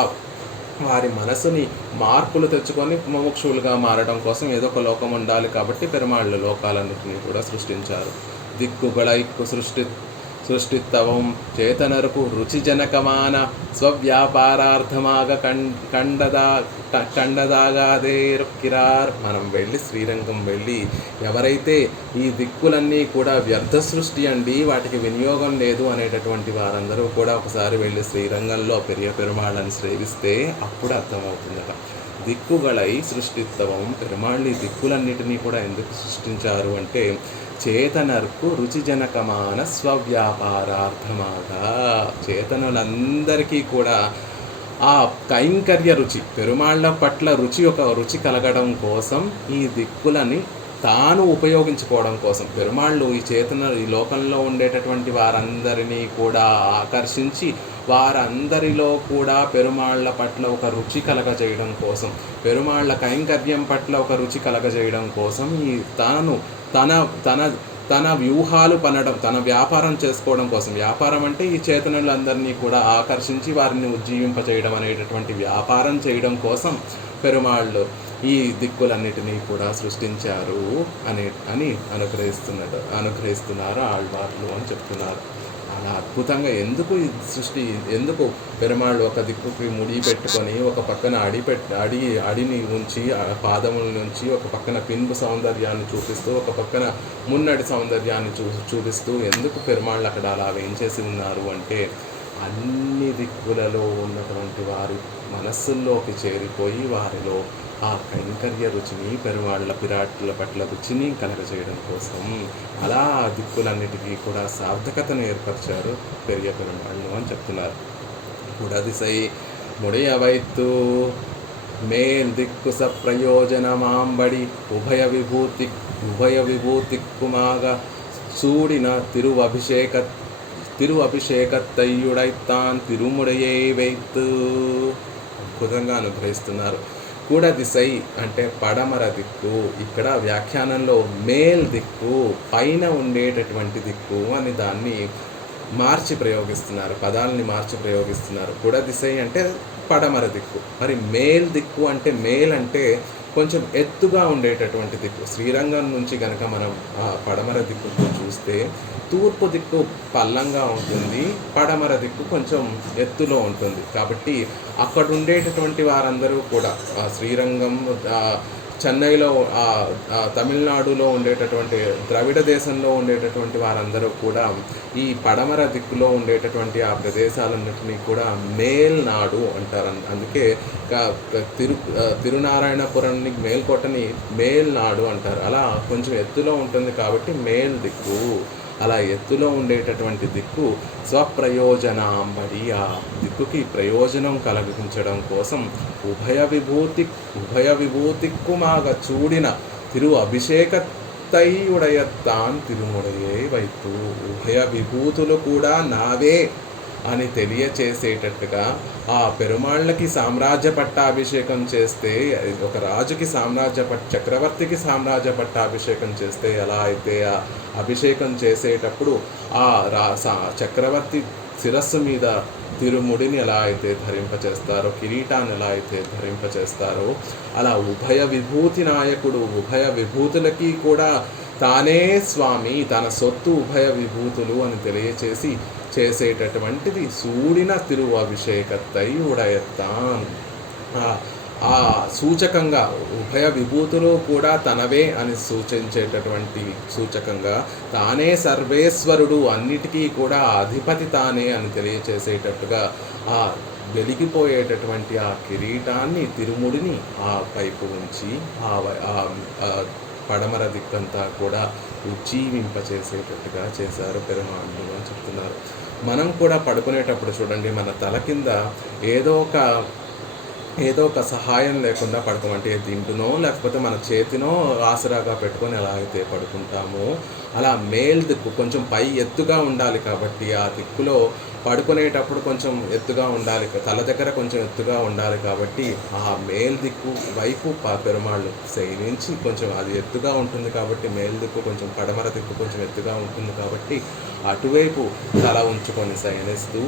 వారి మనసుని మార్పులు తెచ్చుకొని ముముక్షువులుగా మారడం కోసం ఏదో ఒక లోకం ఉండాలి కాబట్టి పెరుమాళ్ళు లోకాలన్నిటినీ కూడా సృష్టించారు. దిక్కుగళైక్కు సృష్టిత్తవం చేతనరుకు రుచిజనకమాన స్వవ్యాపారార్థమాగ కండదాగాదేరుక్కిరార్. మనం వెళ్ళి శ్రీరంగం వెళ్ళి ఎవరైతే ఈ దిక్కులన్నీ కూడా వ్యర్థ సృష్టి అండి, వాటికి వినియోగం లేదు అనేటటువంటి వారందరూ కూడా ఒకసారి వెళ్ళి శ్రీరంగంలో పెరుమాళ్ళని సేవిస్తే అప్పుడు అర్థమవుతుందట. దిక్కుగళై సృష్టిత్వం పెరుమాళ్ళు ఈ దిక్కులన్నిటినీ కూడా ఎందుకు సృష్టించారు అంటే, చేతనర్కు రుచిజనకమాన స్వవ్యాపారార్థమాగా చేతనులందరికీ కూడా ఆ కైంకర్య రుచి, పెరుమాళ్ళ పట్ల రుచి కలగడం కోసం ఈ దిక్కులని తాను ఉపయోగించుకోవడం కోసం పెరుమాళ్ళు ఈ లోకంలో ఉండేటటువంటి వారందరినీ కూడా ఆకర్షించి వారందరిలో కూడా పెరుమాళ్ళ పట్ల ఒక రుచి కలగజేయడం కోసం, పెరుమాళ్ళ కైంకర్యం పట్ల ఒక రుచి కలగజేయడం కోసం తన వ్యూహాలు పనడం, తన వ్యాపారం చేసుకోవడం కోసం. వ్యాపారం అంటే ఈ చేతనులందరినీ కూడా ఆకర్షించి వారిని ఉజ్జీవింపచేయడం అనేటటువంటి వ్యాపారం చేయడం కోసం పెరుమాళ్ళు ఈ దిక్కులన్నిటినీ కూడా సృష్టించారు అని అనుగ్రహిస్తున్నారు ఆళ్వార్లు అని చెప్తున్నారు. అలా అద్భుతంగా ఎందుకు పెరుమాళ్ళు ఒక దిక్కుకి ముడి పెట్టుకొని ఒక పక్కన అడిని ఉంచి పాదముల నుంచి ఒక పక్కన పిన్పు సౌందర్యాన్ని చూపిస్తూ ఒక పక్కన మున్నడి సౌందర్యాన్ని చూపిస్తూ ఎందుకు పెరుమాళ్ళు అక్కడ అలా వేయించేసి ఉన్నారు అంటే, అన్ని దిక్కులలో ఉన్నటువంటి వారి మనస్సుల్లోకి చేరిపోయి వారిలో ఆ కైంకర్య రుచిని పెరుమాళ్ళ పిరాట్ల పట్ల రుచిని కలగజేయడం కోసం అలా ఆ దిక్కులన్నిటికీ కూడా సార్థకతను ఏర్పరిచారు పెరియ పెరుమాళ్ళు అని చెప్తున్నారు. కుడదిసై ముడియ వైత్తు మేల్ దిక్కు సప్రయోజనమాంబడి ఉభయ విభూతిక్కుమాగ సూడిన తిరువభిషేకత్తయ్యుడైతాన్ తిరుముడయే వైత్తు అద్భుతంగా అనుగ్రహిస్తున్నారు. కుడదిసై అంటే పడమర దిక్కు, ఇక్కడ వ్యాఖ్యానంలో మేల్ దిక్కు పైన ఉండేటటువంటి దిక్కు అని దాన్ని మార్చి ప్రయోగిస్తున్నారు, పదాలని మార్చి ప్రయోగిస్తున్నారు. కుడదిసై అంటే పడమర దిక్కు, మరి మేల్ దిక్కు అంటే మేల్ అంటే కొంచెం ఎత్తుగా ఉండేటటువంటి దిక్కు. శ్రీరంగం నుంచి కనుక మనం ఆ పడమర దిక్కు చూస్తే తూర్పు దిక్కు పల్లంగా ఉంటుంది, పడమర దిక్కు కొంచెం ఎత్తులో ఉంటుంది. కాబట్టి అక్కడ ఉండేటటువంటి వారందరూ కూడా శ్రీరంగం చెన్నైలో తమిళనాడులో ఉండేటటువంటి ద్రవిడ దేశంలో ఉండేటటువంటి వారందరూ కూడా ఈ పడమర దిక్కులో ఉండేటటువంటి ఆ ప్రదేశాలన్నింటినీ కూడా మేల్నాడు అంటారు. అందుకే తిరునారాయణపురాన్ని మేల్కోటని మేల్నాడు అంటారు. అలా కొంచెం ఎత్తులో ఉంటుంది కాబట్టి మేల్ దిక్కు. అలా ఎత్తులో ఉండేటటువంటి దిక్కు స్వప్రయోజనాంబడి, ఆ దిక్కుకి ప్రయోజనం కలిగించడం కోసం ఉభయ విభూతిక్కుమాగ చూడిన తిరు అభిషేకత్తయ్యుడయత్తాన్ తిరుముడయే వైత్తు. ఉభయ విభూతులు కూడా నావే అని తెలియచేసేటట్టుగా ఆ పెరుమాళ్ళకి సామ్రాజ్య పట్టాభిషేకం చేస్తే, ఒక రాజుకి చక్రవర్తికి సామ్రాజ్య పట్టాభిషేకం చేస్తే ఎలా అయితే ఆ అభిషేకం చేసేటప్పుడు ఆ చక్రవర్తి శిరస్సు మీద తిరుముడిని ఎలా అయితే ధరింపచేస్తారో, కిరీటాన్ని ఎలా అయితే ధరింపచేస్తారో, అలా ఉభయ విభూతి నాయకుడు ఉభయ విభూతులకి కూడా తానే స్వామి, తన సొత్తు ఉభయ విభూతులు అని తెలియచేసి చేసేటటువంటిది సూడిన తిరువభిషేకత్తయ్యుడయత్తాన్. ఆ సూచకంగా ఉభయ విభూతులు కూడా తనవే అని సూచించేటటువంటి సూచకంగా తానే సర్వేశ్వరుడు, అన్నిటికీ కూడా అధిపతి తానే అని తెలియచేసేటట్టుగా ఆ వెలిగిపోయేటటువంటి ఆ కిరీటాన్ని తిరుముడిని ఆ పైపు ఉంచి ఆ పడమర దిక్కంతా కూడా ఉజ్జీవింపచేసేటట్టుగా చేశారు పెరుమాళ్ళు అని చెప్తున్నారు. మనం కూడా పడుకునేటప్పుడు చూడండి, మన తల కింద ఏదో ఒక సహాయం లేకుండా పడుకోమంటే దిండునో లేకపోతే మన చేతినో ఆసరాగా పెట్టుకొని ఎలా అయితే పడుకుంటామో అలా మేల్ దిక్కు కొంచెం పై ఎత్తుగా ఉండాలి. కాబట్టి ఆ దిక్కులో పడుకునేటప్పుడు కొంచెం ఎత్తుగా ఉండాలి, తల దగ్గర కొంచెం ఎత్తుగా ఉండాలి. కాబట్టి ఆ మేల్ దిక్కు వైపు పెరుమాళ్ళు శయనించి కొంచెం అది ఎత్తుగా ఉంటుంది కాబట్టి మేల్ దిక్కు కొంచెం పడమర దిక్కు కొంచెం ఎత్తుగా ఉంటుంది కాబట్టి అటువైపు తల ఉంచుకొని శయనిస్తూ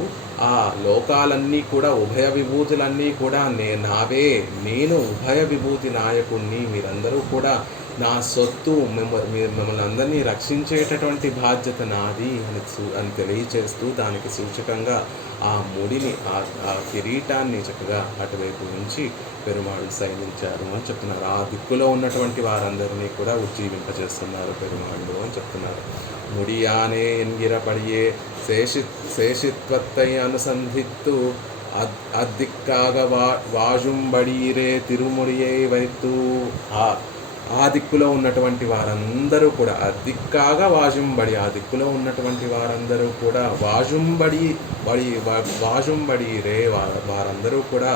ఆ లోకాలన్నీ కూడా ఉభయ విభూతులన్నీ కూడా నావే, నేను ఉభయ విభూతి నాయకుడిని, మీరందరూ కూడా నా సొత్తు, మిమ్మల్ని అందరినీ రక్షించేటటువంటి బాధ్యత నాది అని తెలియచేస్తూ దానికి సూచకంగా ఆ ముడిని ఆ కిరీటాన్ని చక్కగా అటువైపు నుంచి పెరుమాళ్ళు శయనించారు అని చెప్తున్నారు. ఆ దిక్కులో ఉన్నటువంటి వారందరినీ కూడా ఉజ్జీవింపజేస్తున్నారు పెరుమాళ్ళు అని చెప్తున్నారు. ముడియానే ఎన్గిరపడియే శేషిత్వత్తై అనుసంధిత్తు అద్దిక్కాగ వాజుంబడీరే తిరుముడియే వైత్తు. ఆ దిక్కులో ఉన్నటువంటి వారందరూ కూడా అద్దిక్కాగా వాజుంబడి, ఆ దిక్కులో ఉన్నటువంటి వారందరూ కూడా వాజుంబడి రే, వారందరూ కూడా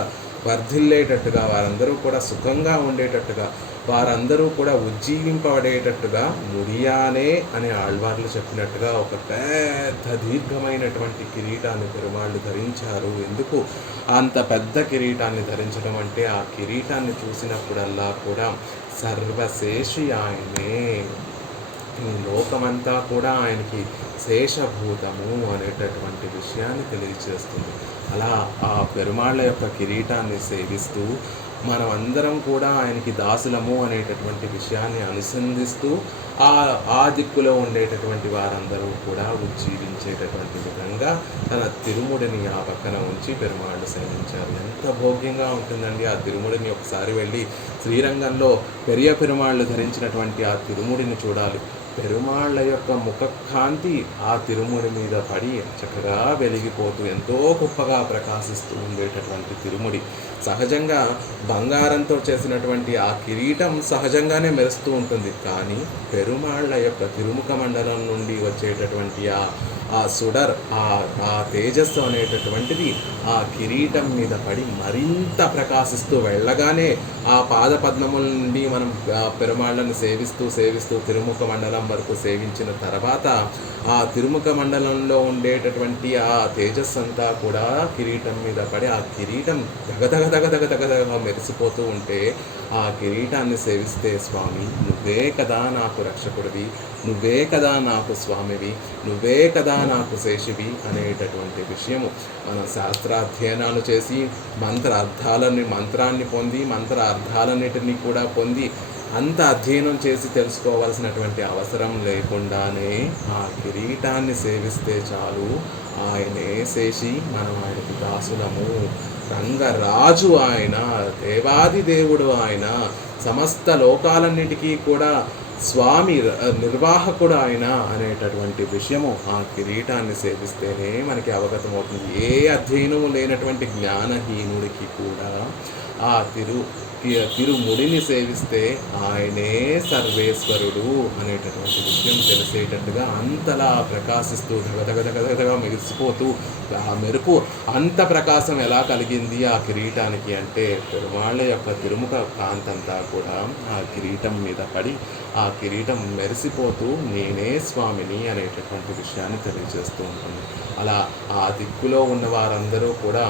వర్ధిల్లేటట్టుగా, వారందరూ కూడా సుఖంగా ఉండేటట్టుగా, వారందరూ కూడా ఉజ్జీవింపబడేటట్టుగా ముడియానే అని ఆళ్వార్లు చెప్పినట్టుగా ఒక పెద్ద దీర్ఘమైనటువంటి కిరీటాన్ని పెరుమాళ్ళు ధరించారు. ఎందుకు అంత పెద్ద కిరీటాన్ని ధరించడం అంటే ఆ కిరీటాన్ని చూసినప్పుడల్లా కూడా సర్వశేషి ఆయనే, ఈ లోకమంతా కూడా ఆయనకి శేషభూతము అనేటటువంటి విషయాన్ని తెలియచేస్తుంది. అలా ఆ పెరుమాళ్ళ యొక్క కిరీటాన్ని సేవిస్తూ మనం అందరం కూడా ఆయనకి దాసులము అనేటటువంటి విషయాన్ని అనుసంధిస్తూ ఆ దిక్కులో ఉండేటటువంటి వారందరూ కూడా ఉజ్జీవించేటటువంటి విధంగా తన తిరుముడిని ఆ పక్కన ఉంచి పెరుమాళ్ళు సేవించారు. ఎంత భోగ్యంగా ఉంటుందండి ఆ తిరుముడిని. ఒకసారి వెళ్ళి శ్రీరంగంలో పెరియ పెరుమాళ్ళు ధరించినటువంటి ఆ తిరుముడిని చూడాలి. పెరుమాళ్ళ యొక్క ముఖకాంతి ఆ తిరుముడి మీద పడి చక్కగా వెలిగిపోతూ ఎంతో గొప్పగా ప్రకాశిస్తూ ఉండేటటువంటి తిరుముడి. సహజంగా బంగారంతో చేసినటువంటి ఆ కిరీటం సహజంగానే మెరుస్తూ ఉంటుంది. కానీ పెరుమాళ్ళ యొక్క తిరుముఖ మండలం నుండి వచ్చేటటువంటి ఆ సుడర్, ఆ తేజస్సు అనేటటువంటిది ఆ కిరీటం మీద పడి మరింత ప్రకాశిస్తూ వెళ్ళగానే ఆ పాద పద్మముల నుండి మనం పెరుమాళ్ళను సేవిస్తూ తిరుముఖ మండలం వరకు సేవించిన తర్వాత ఆ తిరుముఖ మండలంలో ఉండేటటువంటి ఆ తేజస్సు అంతా కూడా కిరీటం మీద పడి ఆ కిరీటం దగదగ మెరిసిపోతూ ఉంటే ఆ కిరీటాన్ని సేవిస్తే స్వామి నువ్వే కదా నాకు రక్షకుడివి, నువ్వే కదా నాకు స్వామివి, నువ్వే కదా నాకు శేషివి అనేటటువంటి విషయము మనం శాస్త్రాధ్యయనాలు చేసి మంత్రాన్ని పొంది మంత్ర అర్థాలన్నిటినీ కూడా పొంది అంత అధ్యయనం చేసి తెలుసుకోవాల్సినటువంటి అవసరం లేకుండానే ఆ కిరీటాన్ని సేవిస్తే చాలు, ఆయనే శేషి, మనం ఆయనకి దాసులము, రంగరాజు ఆయన, దేవాది దేవుడు ఆయన, సమస్త లోకాలన్నిటికీ కూడా స్వామి నిర్వాహకుడు ఆయన అనేటటువంటి విషయము ఆ కిరీటాన్ని సేవిస్తేనే మనకి అవగతమవుతుంది. ఏ అధ్యయనము లేనటువంటి జ్ఞానహీనుడికి కూడా ఆ తిరుముడిని సేవిస్తే ఆయనే సర్వేశ్వరుడు అనేటటువంటి విషయం తెలిసేటట్టుగా అంతలా ప్రకాశిస్తూ దగదగదగదగగా మెరిసిపోతూ ఆ మెరుపు అంత ప్రకాశం ఎలా కలిగింది ఆ కిరీటానికి అంటే పెరుమాళ్ళ యొక్క తిరుముఖ కాంతంతా కూడా ఆ కిరీటం మీద పడి ఆ కిరీటం మెరిసిపోతూ నేనే స్వామిని అనేటటువంటి విషయాన్ని తెలియజేస్తూ ఉంటుంది. అలా ఆ దిక్కులో ఉన్న వారందరూ కూడా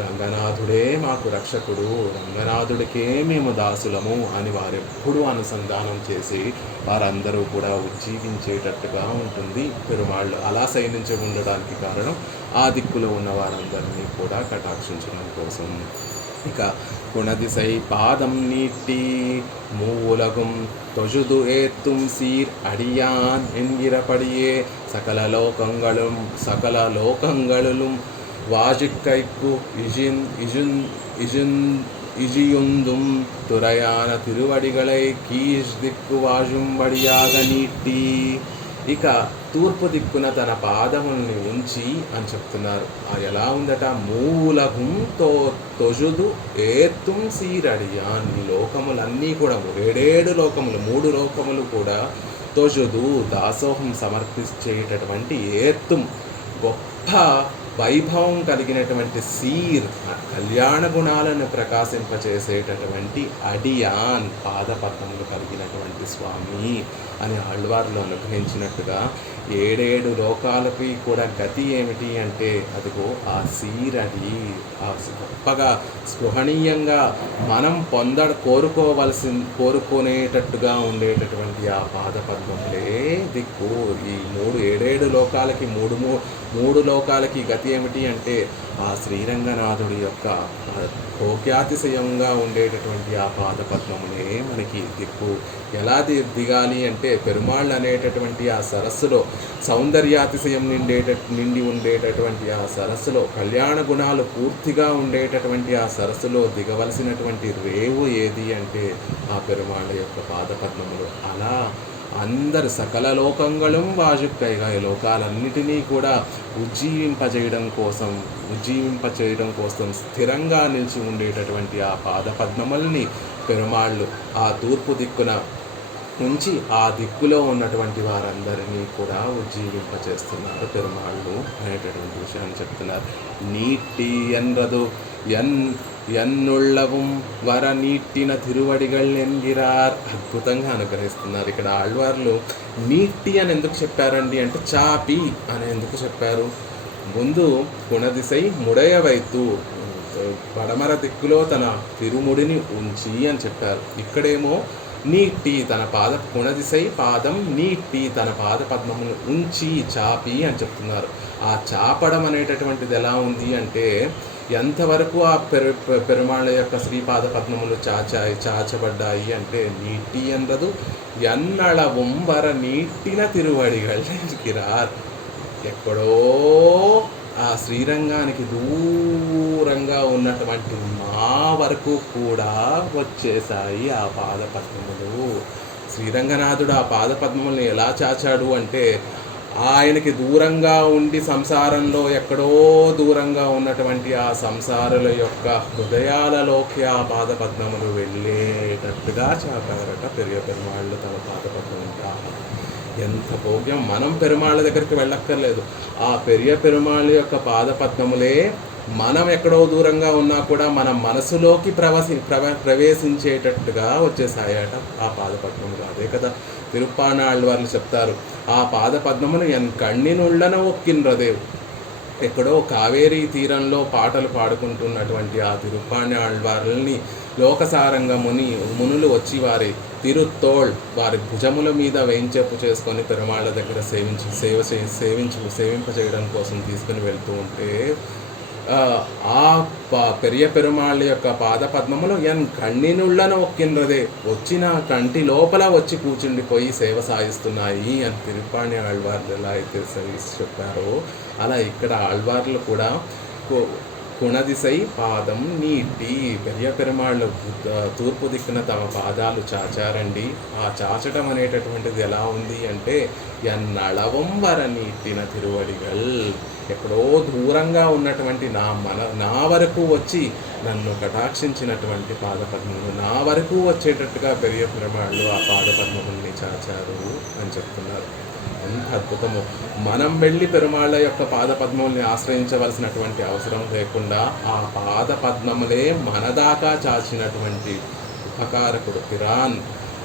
రంగనాథుడే మాకు రక్షకుడు, రంగనాథుడికే మేము దాసులము అని వారెప్పుడూ అనుసంధానం చేసి వారందరూ కూడా ఉజ్జీవించేటట్టుగా ఉంటుంది పెరుమాళ్ళు. అలా సైనించి ఉండడానికి కారణం ఆ దిక్కులో ఉన్న వారందరినీ కూడా కటాక్షించడం కోసం. ఇక குணதிசை பாதம் நீட்டி மூவுலகும் தொழுது ஏத்தும் சீர் அடியான் என்கிறபடியே சகல லோகங்களிலும் வாஜிக்கைக்கு இஜியுந்தும் துறையான திருவடிகளை கீழ் திక్కు వాజుంబడియాగ నీట్టి. ఇక తూర్పు దిక్కున తన పాదముల్ని ఉంచి అని చెప్తున్నారు. ఎలా ఉందట, మూలహం తొజుదు ఏత్తుం సీరడియాన్. ఈ లోకములన్నీ కూడా 7 లోకములు 3 లోకములు కూడా తొజుదు దాసోహం సమర్పించేటటువంటి ఏత్తుం గొప్ప వైభవం కలిగినటువంటి సీర్ కళ్యాణ గుణాలను ప్రకాశింపచేసేటటువంటి అడియాన్ పాదపద్మములు కలిగినటువంటి స్వామి అని ఆళ్వార్లు అనుగ్రహించినట్టుగా 7 లోకాలకి కూడా గతి ఏమిటి అంటే అదిగో ఆ సీరడి, ఆ గొప్పగా స్పృహణీయంగా మనం కోరుకునేటట్టుగా ఉండేటటువంటి ఆ పాదపద్మములే దిక్కు. ఈ 7 లోకాలకి 3 లోకాలకి గతి ఏమిటి అంటే ఆ శ్రీరంగనాథుడి యొక్క భోగ్యాతిశయంగా ఉండేటటువంటి ఆ పాదపద్మమునే మనకి దిక్కు. ఎలా దిగాలి అంటే పెరుమాళ్ళు అనేటటువంటి ఆ సరస్సులో సౌందర్యాతిశయం నిండి ఉండేటటువంటి ఆ సరస్సులో కళ్యాణ గుణాలు పూర్తిగా ఉండేటటువంటి ఆ సరస్సులో దిగవలసినటువంటి రేవు ఏది అంటే ఆ పెరుమాళ్ళ యొక్క పాదపద్మములు. అలా అందరు సకల లోకంగళం వాజుక్కైగా ఈ లోకాలన్నిటినీ కూడా ఉజ్జీవింపచేయడం కోసం స్థిరంగా నిలిచి ఉండేటటువంటి ఆ పాదపద్మముల్ని పెరుమాళ్ళు ఆ తూర్పు దిక్కున ఉంచి ఆ దిక్కులో ఉన్నటువంటి వారందరినీ కూడా ఉజ్జీవింపచేస్తున్నారు పెరుమాళ్ళు అనేటటువంటి విషయాన్ని చెప్తున్నారు. నీట్టి ఎన్రదు ఎన్నుళ్ళவும் వర నీట్టిన తిరువడిగల్ ఎన్గిరార్. అద్భుతంగా అనుగ్రహిస్తున్నారు. ఇక్కడ ఆళ్వార్లు నీట్టి అని ఎందుకు చెప్పారండి అంటే చాపి అని ఎందుకు చెప్పారు? ముందు గుణదిశై ముడయవైతు, పడమర దిక్కులో తన తిరుముడిని ఉంచి అని చెప్పారు. ఇక్కడేమో నీట్టి తన గుణదిశై పాదం నీట్టి తన పాద పద్మమును ఉంచి చాపి అని చెప్తున్నారు. ఆ చాపడం అనేటటువంటిది ఎలా ఉంది అంటే ఎంతవరకు ఆ పెరుమాళ్ళ యొక్క శ్రీపాద పద్మములు చాచబడ్డాయి అంటే నీట్టి అన్నదు ఎన్నళవం వర నీట్టిన తిరువడిగల్కిరార్. ఎక్కడో ఆ శ్రీరంగానికి దూరంగా ఉన్నటువంటి మా వరకు కూడా వచ్చేసాయి ఆ పాదపద్మములు. శ్రీరంగనాథుడు ఆ పాదపద్మముల్ని ఎలా చాచాడు అంటే, ఆయనకి దూరంగా ఉండి సంసారంలో ఎక్కడో దూరంగా ఉన్నటువంటి ఆ సంసారుల యొక్క హృదయాలలోకి ఆ పాదపద్మములు వెళ్ళేటట్టుగా చాపారట పెరియ పెరుమాళ్ళు తన పాదపద్మములు. ఎంత భోగ్యం! మనం పెరుమాళ్ళ దగ్గరికి వెళ్ళక్కర్లేదు. ఆ పెరియ పెరుమాళ్ళ యొక్క పాదపద్మములే మనం ఎక్కడో దూరంగా ఉన్నా కూడా మన మనసులోకి ప్రవేశించేటట్టుగా వచ్చేసాయట ఆ పాదపద్మములు. అదే కదా తిరుప్పానాళ్ళు వాళ్ళు చెప్తారు, ఆ పాదపద్మమును ఎన్ కಣ್ಣಿనుళ్ళన ఒక్కిన్రదేవ్. ఎక్కడో కావేరీ తీరంలో పాటలు పాడుకుంటున్నటువంటి ఆ తిరుప్పానాళ్ళని లోకసారంగా మునులు వచ్చి వారి తిరుత్తోళ్ వారి భుజముల మీద వేయించెప్పు చేసుకొని పెరుమాళ్ళ దగ్గర సేవింపచేయడం కోసం తీసుకుని వెళ్తూ ఉంటే, ఆ పెరియ పెరుమాళ్ళ యొక్క పాదపద్మములు ఎన్ కಣ್ಣಿనుళ్ళన ఒక్కిన్రదే, వచ్చిన కంటి లోపల వచ్చి కూర్చుండిపోయి సేవ సాగిస్తున్నాయి అని తిరుప్పాణి ఆళ్వార్లు ఎలా అయితే చెప్పారో, అలా ఇక్కడ ఆళ్వార్లు కూడా కుణదిశై పాదం నీటి పెరియ పెరుమాళ్ళు తూర్పు దిక్కున తమ పాదాలు చాచారండి. ఆ చాచటం అనేటటువంటిది ఎలా ఉంది అంటే, ఎన్నళవం వర నీటిన తిరువడిగల్, ఎక్కడో దూరంగా ఉన్నటువంటి నా వరకు వచ్చి నన్ను కటాక్షించినటువంటి పాదపద్మములు, నా వరకు వచ్చేటట్టుగా పెరియ పెరుమాళ్ళు ఆ పాదపద్మముల్ని చాచారు అని చెప్తున్నారు. ఎంత అద్భుతము! మనం వెళ్ళి పెరుమాళ్ళ యొక్క పాదపద్మముల్ని ఆశ్రయించవలసినటువంటి అవసరం లేకుండా ఆ పాదపద్మములే మన దాకా చాచినటువంటి ఉపకారకుడు పిరాన్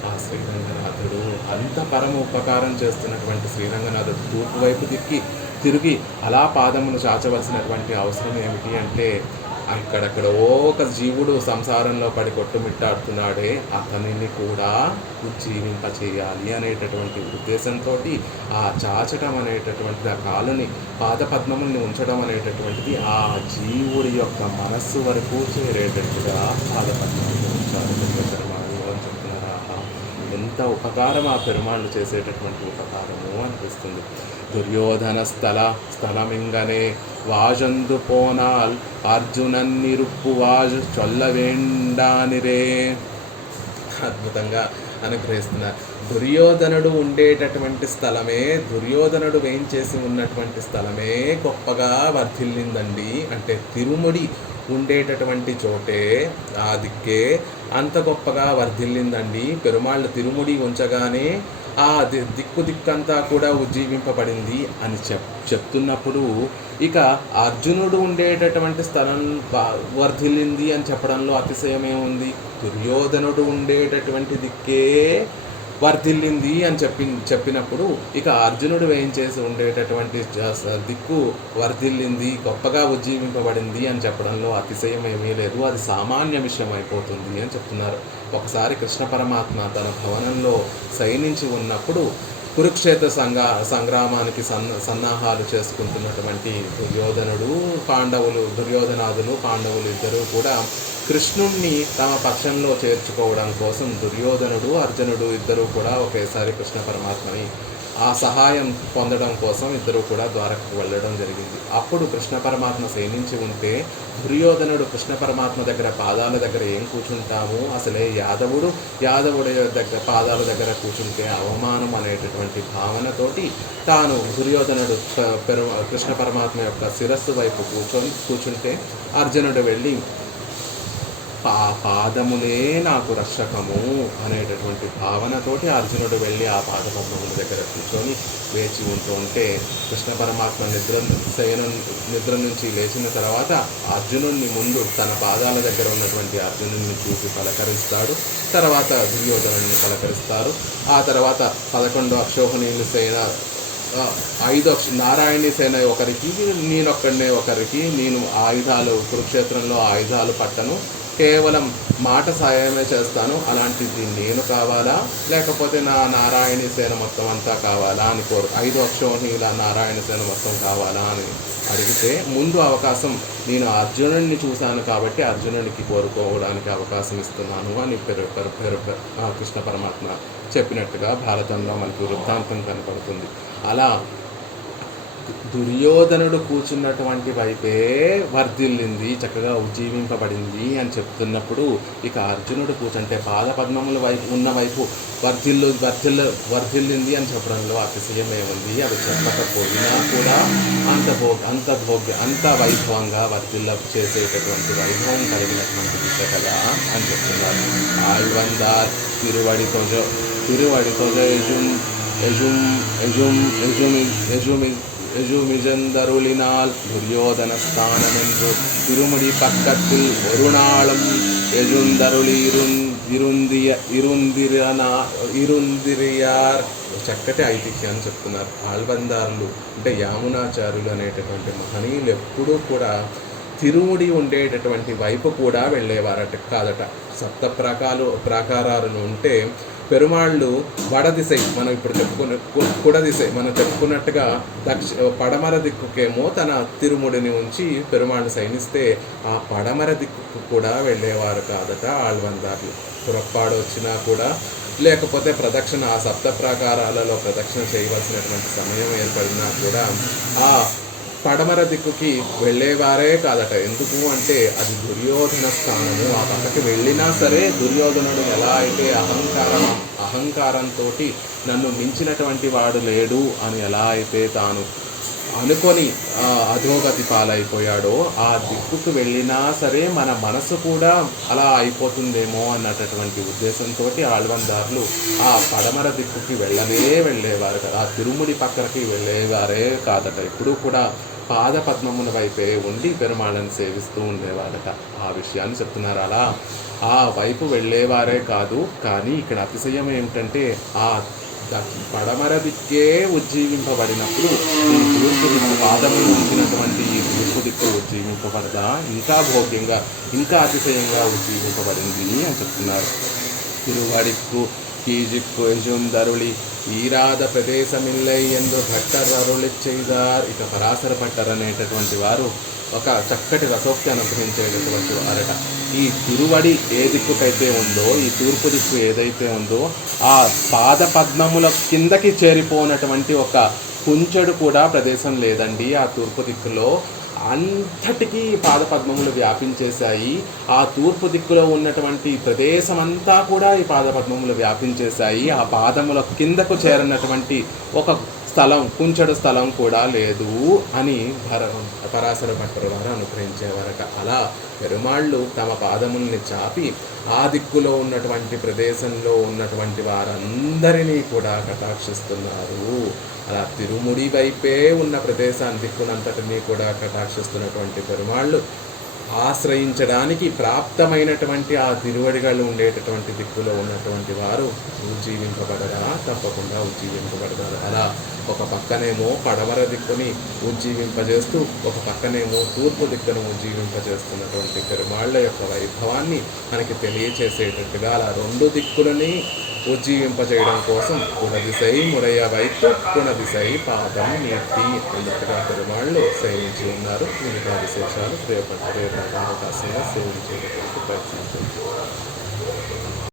ఆ శ్రీరంగనాథుడు. అంత పరమ ఉపకారం చేస్తున్నటువంటి శ్రీరంగనాథుడు తూర్పు వైపు తిరిగి అలా పాదమును చాచవలసినటువంటి అవసరం ఏమిటి అంటే, అక్కడెక్కడో ఒక జీవుడు సంసారంలో పడి కొట్టుమిట్టాడుతున్నాడే, అతనిని కూడా ఉజ్జీవింపచేయాలి అనేటటువంటి ఉద్దేశంతో ఆ చాచటం అనేటటువంటిది, ఆ కాలుని పాదపద్మముల్ని ఉంచడం అనేటటువంటిది ఆ జీవుడి యొక్క మనస్సు వరకు చేరేటట్టుగా పాదపద్మములు ఉంచారు పెరుమాళ్ళు అని చెప్తున్నారు. ఎంత ఉపకారం ఆ పెరుమాళ్ళు చేసేటటువంటి ఉపకారము అనిపిస్తుంది. దుర్యోధన స్థలమింగనే వాజందు పోనాల్ అర్జునన్నిరుప్పు వాజు చొల్లవేండానిరే. అద్భుతంగా అనుగ్రహిస్తున్నారు. దుర్యోధనుడు ఉండేటటువంటి స్థలమే, దుర్యోధనుడు వేయించేసి ఉన్నటువంటి స్థలమే గొప్పగా వర్ధిల్లిందండి. అంటే తిరుముడి ఉండేటటువంటి చోటే, ఆ దిక్కే అంత గొప్పగా వర్ధిల్లిందండి. పెరుమాళ్ళు తిరుముడి ఉంచగానే ఆ దిక్కంతా కూడా ఉజ్జీవింపబడింది అని చెప్తున్నప్పుడు, ఇక అర్జునుడు ఉండేటటువంటి స్థలం వర్ధిల్లింది అని చెప్పడంలో అతిశయమేముంది? దుర్యోధనుడు ఉండేటటువంటి దిక్కే వర్ధిల్లింది అని చెప్పినప్పుడు, ఇక అర్జునుడు వేయించేసి ఉండేటటువంటి దిక్కు వర్ధిల్లింది, గొప్పగా ఉజ్జీవింపబడింది అని చెప్పడంలో అతిశయం ఏమీ లేదు. అది సామాన్య విషయం అయిపోతుంది అని చెప్తున్నారు. ఒకసారి కృష్ణ పరమాత్మ తన భవనంలో శయనించి ఉన్నప్పుడు కురుక్షేత్ర సంగ్రామానికి సన్నాహాలు చేసుకుంటున్నటువంటి దుర్యోధనాదులు పాండవులు ఇద్దరూ కూడా కృష్ణుణ్ణి తమ పక్షంలో చేర్చుకోవడం కోసం దుర్యోధనుడు అర్జునుడు ఇద్దరూ కూడా ఒకేసారి కృష్ణ పరమాత్మని ఆ సహాయం పొందడం కోసం ఇద్దరు కూడా ద్వారకకు వెళ్ళడం జరిగింది. అప్పుడు కృష్ణ పరమాత్మ శయనించి ఉంటే దుర్యోధనుడు కృష్ణ పరమాత్మ దగ్గర పాదాల దగ్గర ఏం కూర్చుంటాము, అసలే యాదవుడి దగ్గర పాదాల దగ్గర కూర్చుంటే అవమానం అనేటటువంటి భావనతోటి తాను దుర్యోధనుడు కృష్ణ పరమాత్మ యొక్క శిరస్సు వైపు కూర్చుంటే అర్జునుడు వెళ్ళి పాదములే నాకు రక్షకము అనేటటువంటి భావనతోటి అర్జునుడు వెళ్ళి ఆ పాదపద్మముల దగ్గర కూర్చొని వేచి ఉంటే, కృష్ణ పరమాత్మ నిద్ర నుంచి లేచిన తర్వాత అర్జునుడిని ముందు తన పాదాల దగ్గర ఉన్నటువంటి అర్జునుడిని చూసి పలకరిస్తాడు. తర్వాత దుర్యోధనుడిని పలకరిస్తారు. ఆ తర్వాత 11 అక్షోహిణీల సేన, 5 నారాయణి సేన ఒకరికి, నేనొక్కడనే ఒకరికి, నేను ఆయుధాలు కురుక్షేత్రంలో ఆయుధాలు పట్టను, కేవలం మాట సాయమే చేస్తాను, అలాంటిది నేను కావాలా లేకపోతే నా నారాయణి సేన మొత్తం అంతా కావాలా అని 5 అక్షోహిణీల నారాయణ సేన మొత్తం కావాలా అని అడిగితే, ముందు అవకాశం నేను అర్జునుడిని చూశాను కాబట్టి అర్జునుడికి కోరుకోవడానికి అవకాశం ఇస్తున్నాను అని కృష్ణ పరమాత్మ చెప్పినట్టుగా భారతంలో మనకు వృత్తాంతం కనపడుతుంది. అలా దుర్యోధనుడు కూర్చున్నటువంటి వైపే వర్ధిల్లింది, చక్కగా ఉజ్జీవింపబడింది అని చెప్తున్నప్పుడు, ఇక అర్జునుడు కూర్చుంటే పాదపద్మముల వైపు ఉన్న వైపు వర్ధిల్లింది అని చెప్పడంలో అతిశయమే ఉంది. అది చెప్పకపోయినా కూడా అంత వైభవంగా వర్ధిల్ల చేసేటటువంటి వైభవం కలిగినటువంటి దిశ కదా అని చెప్తున్నారు. ఆళ్వందార్ తిరువడి తొజ எஜுமிஜந்தருளினால் துரியோதன ஸ்தானமென்று திருமுடி பக்கத்தில் ஒரு நாளும் எஜுந்தருளி ఇరుందిరియార్. చక్కటి ఐతిహ్యాన్ని చెప్తున్నారు. ఆళ్వందారులు అంటే యామునాచారులు అనేటటువంటి మహనీయులు ఎప్పుడూ కూడా తిరుముడి ఉండేటటువంటి వైపు కూడా వెళ్ళేవారట కాదట. సప్త ప్రాకారాలు ఉంటే పెరుమాళ్ళు వడదిశై, మనం ఇప్పుడు కుడదిశై మనం చెప్పుకున్నట్టుగా పడమర దిక్కుకేమో తన తిరుముడిని ఉంచి పెరుమాళ్ళు సైనిస్తే ఆ పడమర దిక్కుకు కూడా వెళ్ళేవారు కాదట ఆళ్వందార్లు. పురప్పాడు వచ్చినా కూడా, లేకపోతే ప్రదక్షిణ ఆ సప్త ప్రాకారాలలో ప్రదక్షిణ చేయవలసినటువంటి సమయం ఏర్పడినా కూడా ఆ పడమర దిక్కుకి వెళ్ళేవారే కాదట. ఎందుకు అంటే అది దుర్యోధన స్థానము. ఆ పక్కకి వెళ్ళినా సరే దుర్యోధనుడు ఎలా అయితే అహంకారంతో నన్ను మించినటువంటి వాడు లేడు అని ఎలా అయితే తాను అనుకొని అధోగతి పాలైపోయాడో, ఆ దిక్కుకు వెళ్ళినా సరే మన మనసు కూడా అలా అయిపోతుందేమో అన్నటువంటి ఉద్దేశంతో ఆళ్వందార్లు ఆ పడమర దిక్కుకి వెళ్ళేవారు కదా, ఆ తిరుముడి పక్కనకి వెళ్ళేవారే కాదట. ఇప్పుడు కూడా పాదపద్మముల వైపే ఉండి పెరుమాళ్ళని సేవిస్తూ ఉండేవారట. ఆ విషయాన్ని చెప్తున్నారు. అలా ఆ వైపు వెళ్ళేవారే కాదు, కానీ ఇక్కడ అతిశయం ఏమిటంటే ఆ పడమర దిక్కే ఉజ్జీవింపబడినప్పుడు ఈ తూర్పు దిక్కు పాదములు ఉంచినటువంటి ఈ తూర్పు దిక్కు ఉజ్జీవింపబడదా, ఇంకా భోగ్యంగా ఇంకా అతిశయంగా ఉజ్జీవింపబడింది అని చెప్తున్నారు. తిరువడిక్కు కీజిక్కు యజుందరుళి ఈరాద ప్రదేశమిల్లై ఎందు భట్టర్ అరుళి చేదార్. ఇక పరాశర భట్టర్ అనేటటువంటి వారు ఒక చక్కటి రసోక్తి అనుగ్రహించేటటువంటి వారట. ఈ తిరువడి ఏ దిక్కుకైతే ఉందో, ఈ తూర్పు దిక్కు ఏదైతే ఉందో, ఆ పాద పద్మముల కిందకి చేరిపోనటువంటి ఒక కుంచెడు కూడా ప్రదేశం లేదండి ఆ తూర్పు దిక్కులో. అంతటికీ పాదపద్మములు వ్యాపించేశాయి. ఆ తూర్పు దిక్కులో ఉన్నటువంటి ప్రదేశం అంతా కూడా ఈ పాదపద్మములు వ్యాపించేశాయి. ఆ పాదముల కిందకు చేరినటువంటి ఒక స్థలం, కుంచెడు స్థలం కూడా లేదు అని పరాశర భట్టర్ వారు అనుగ్రహించేవారట. అలా పెరుమాళ్ళు తమ పాదముల్ని చాపి ఆ దిక్కులో ఉన్నటువంటి ప్రదేశంలో ఉన్నటువంటి వారందరినీ కూడా కటాక్షిస్తున్నారు. అలా తిరుముడి వైపే ఉన్న ప్రదేశాన్ని దిక్కునంతటినీ కూడా కటాక్షిస్తున్నటువంటి పెరుమాళ్ళు ఆశ్రయించడానికి ప్రాప్తమైనటువంటి ఆ తిరువడిగళ్ళు ఉండేటటువంటి దిక్కులో ఉన్నటువంటి వారు ఉజ్జీవింపబడరా? తప్పకుండా ఉజ్జీవింపబడతారు. అలా ఒక పక్కనేమో పడమర దిక్కుని ఉజ్జీవింపజేస్తూ, ఒక పక్కనేమో తూర్పు దిక్కును ఉజ్జీవింపజేస్తున్నటువంటి పెరుమాళ్ళ యొక్క వైభవాన్ని మనకి తెలియచేసేటట్టుగా అలా రెండు దిక్కులని ఉజ్జీవింపజేయడం కోసం కుణదిశై మురయ వైపు కుణదిశై పాదం నీటి అన్నట్టుగా పెరుమాళ్ళు సేవించి ఉన్నారు. మిగతా విశేషాలు రేపటి అవకాశంగా సేవించేటటువంటి ప్రయత్నం చేస్తారు.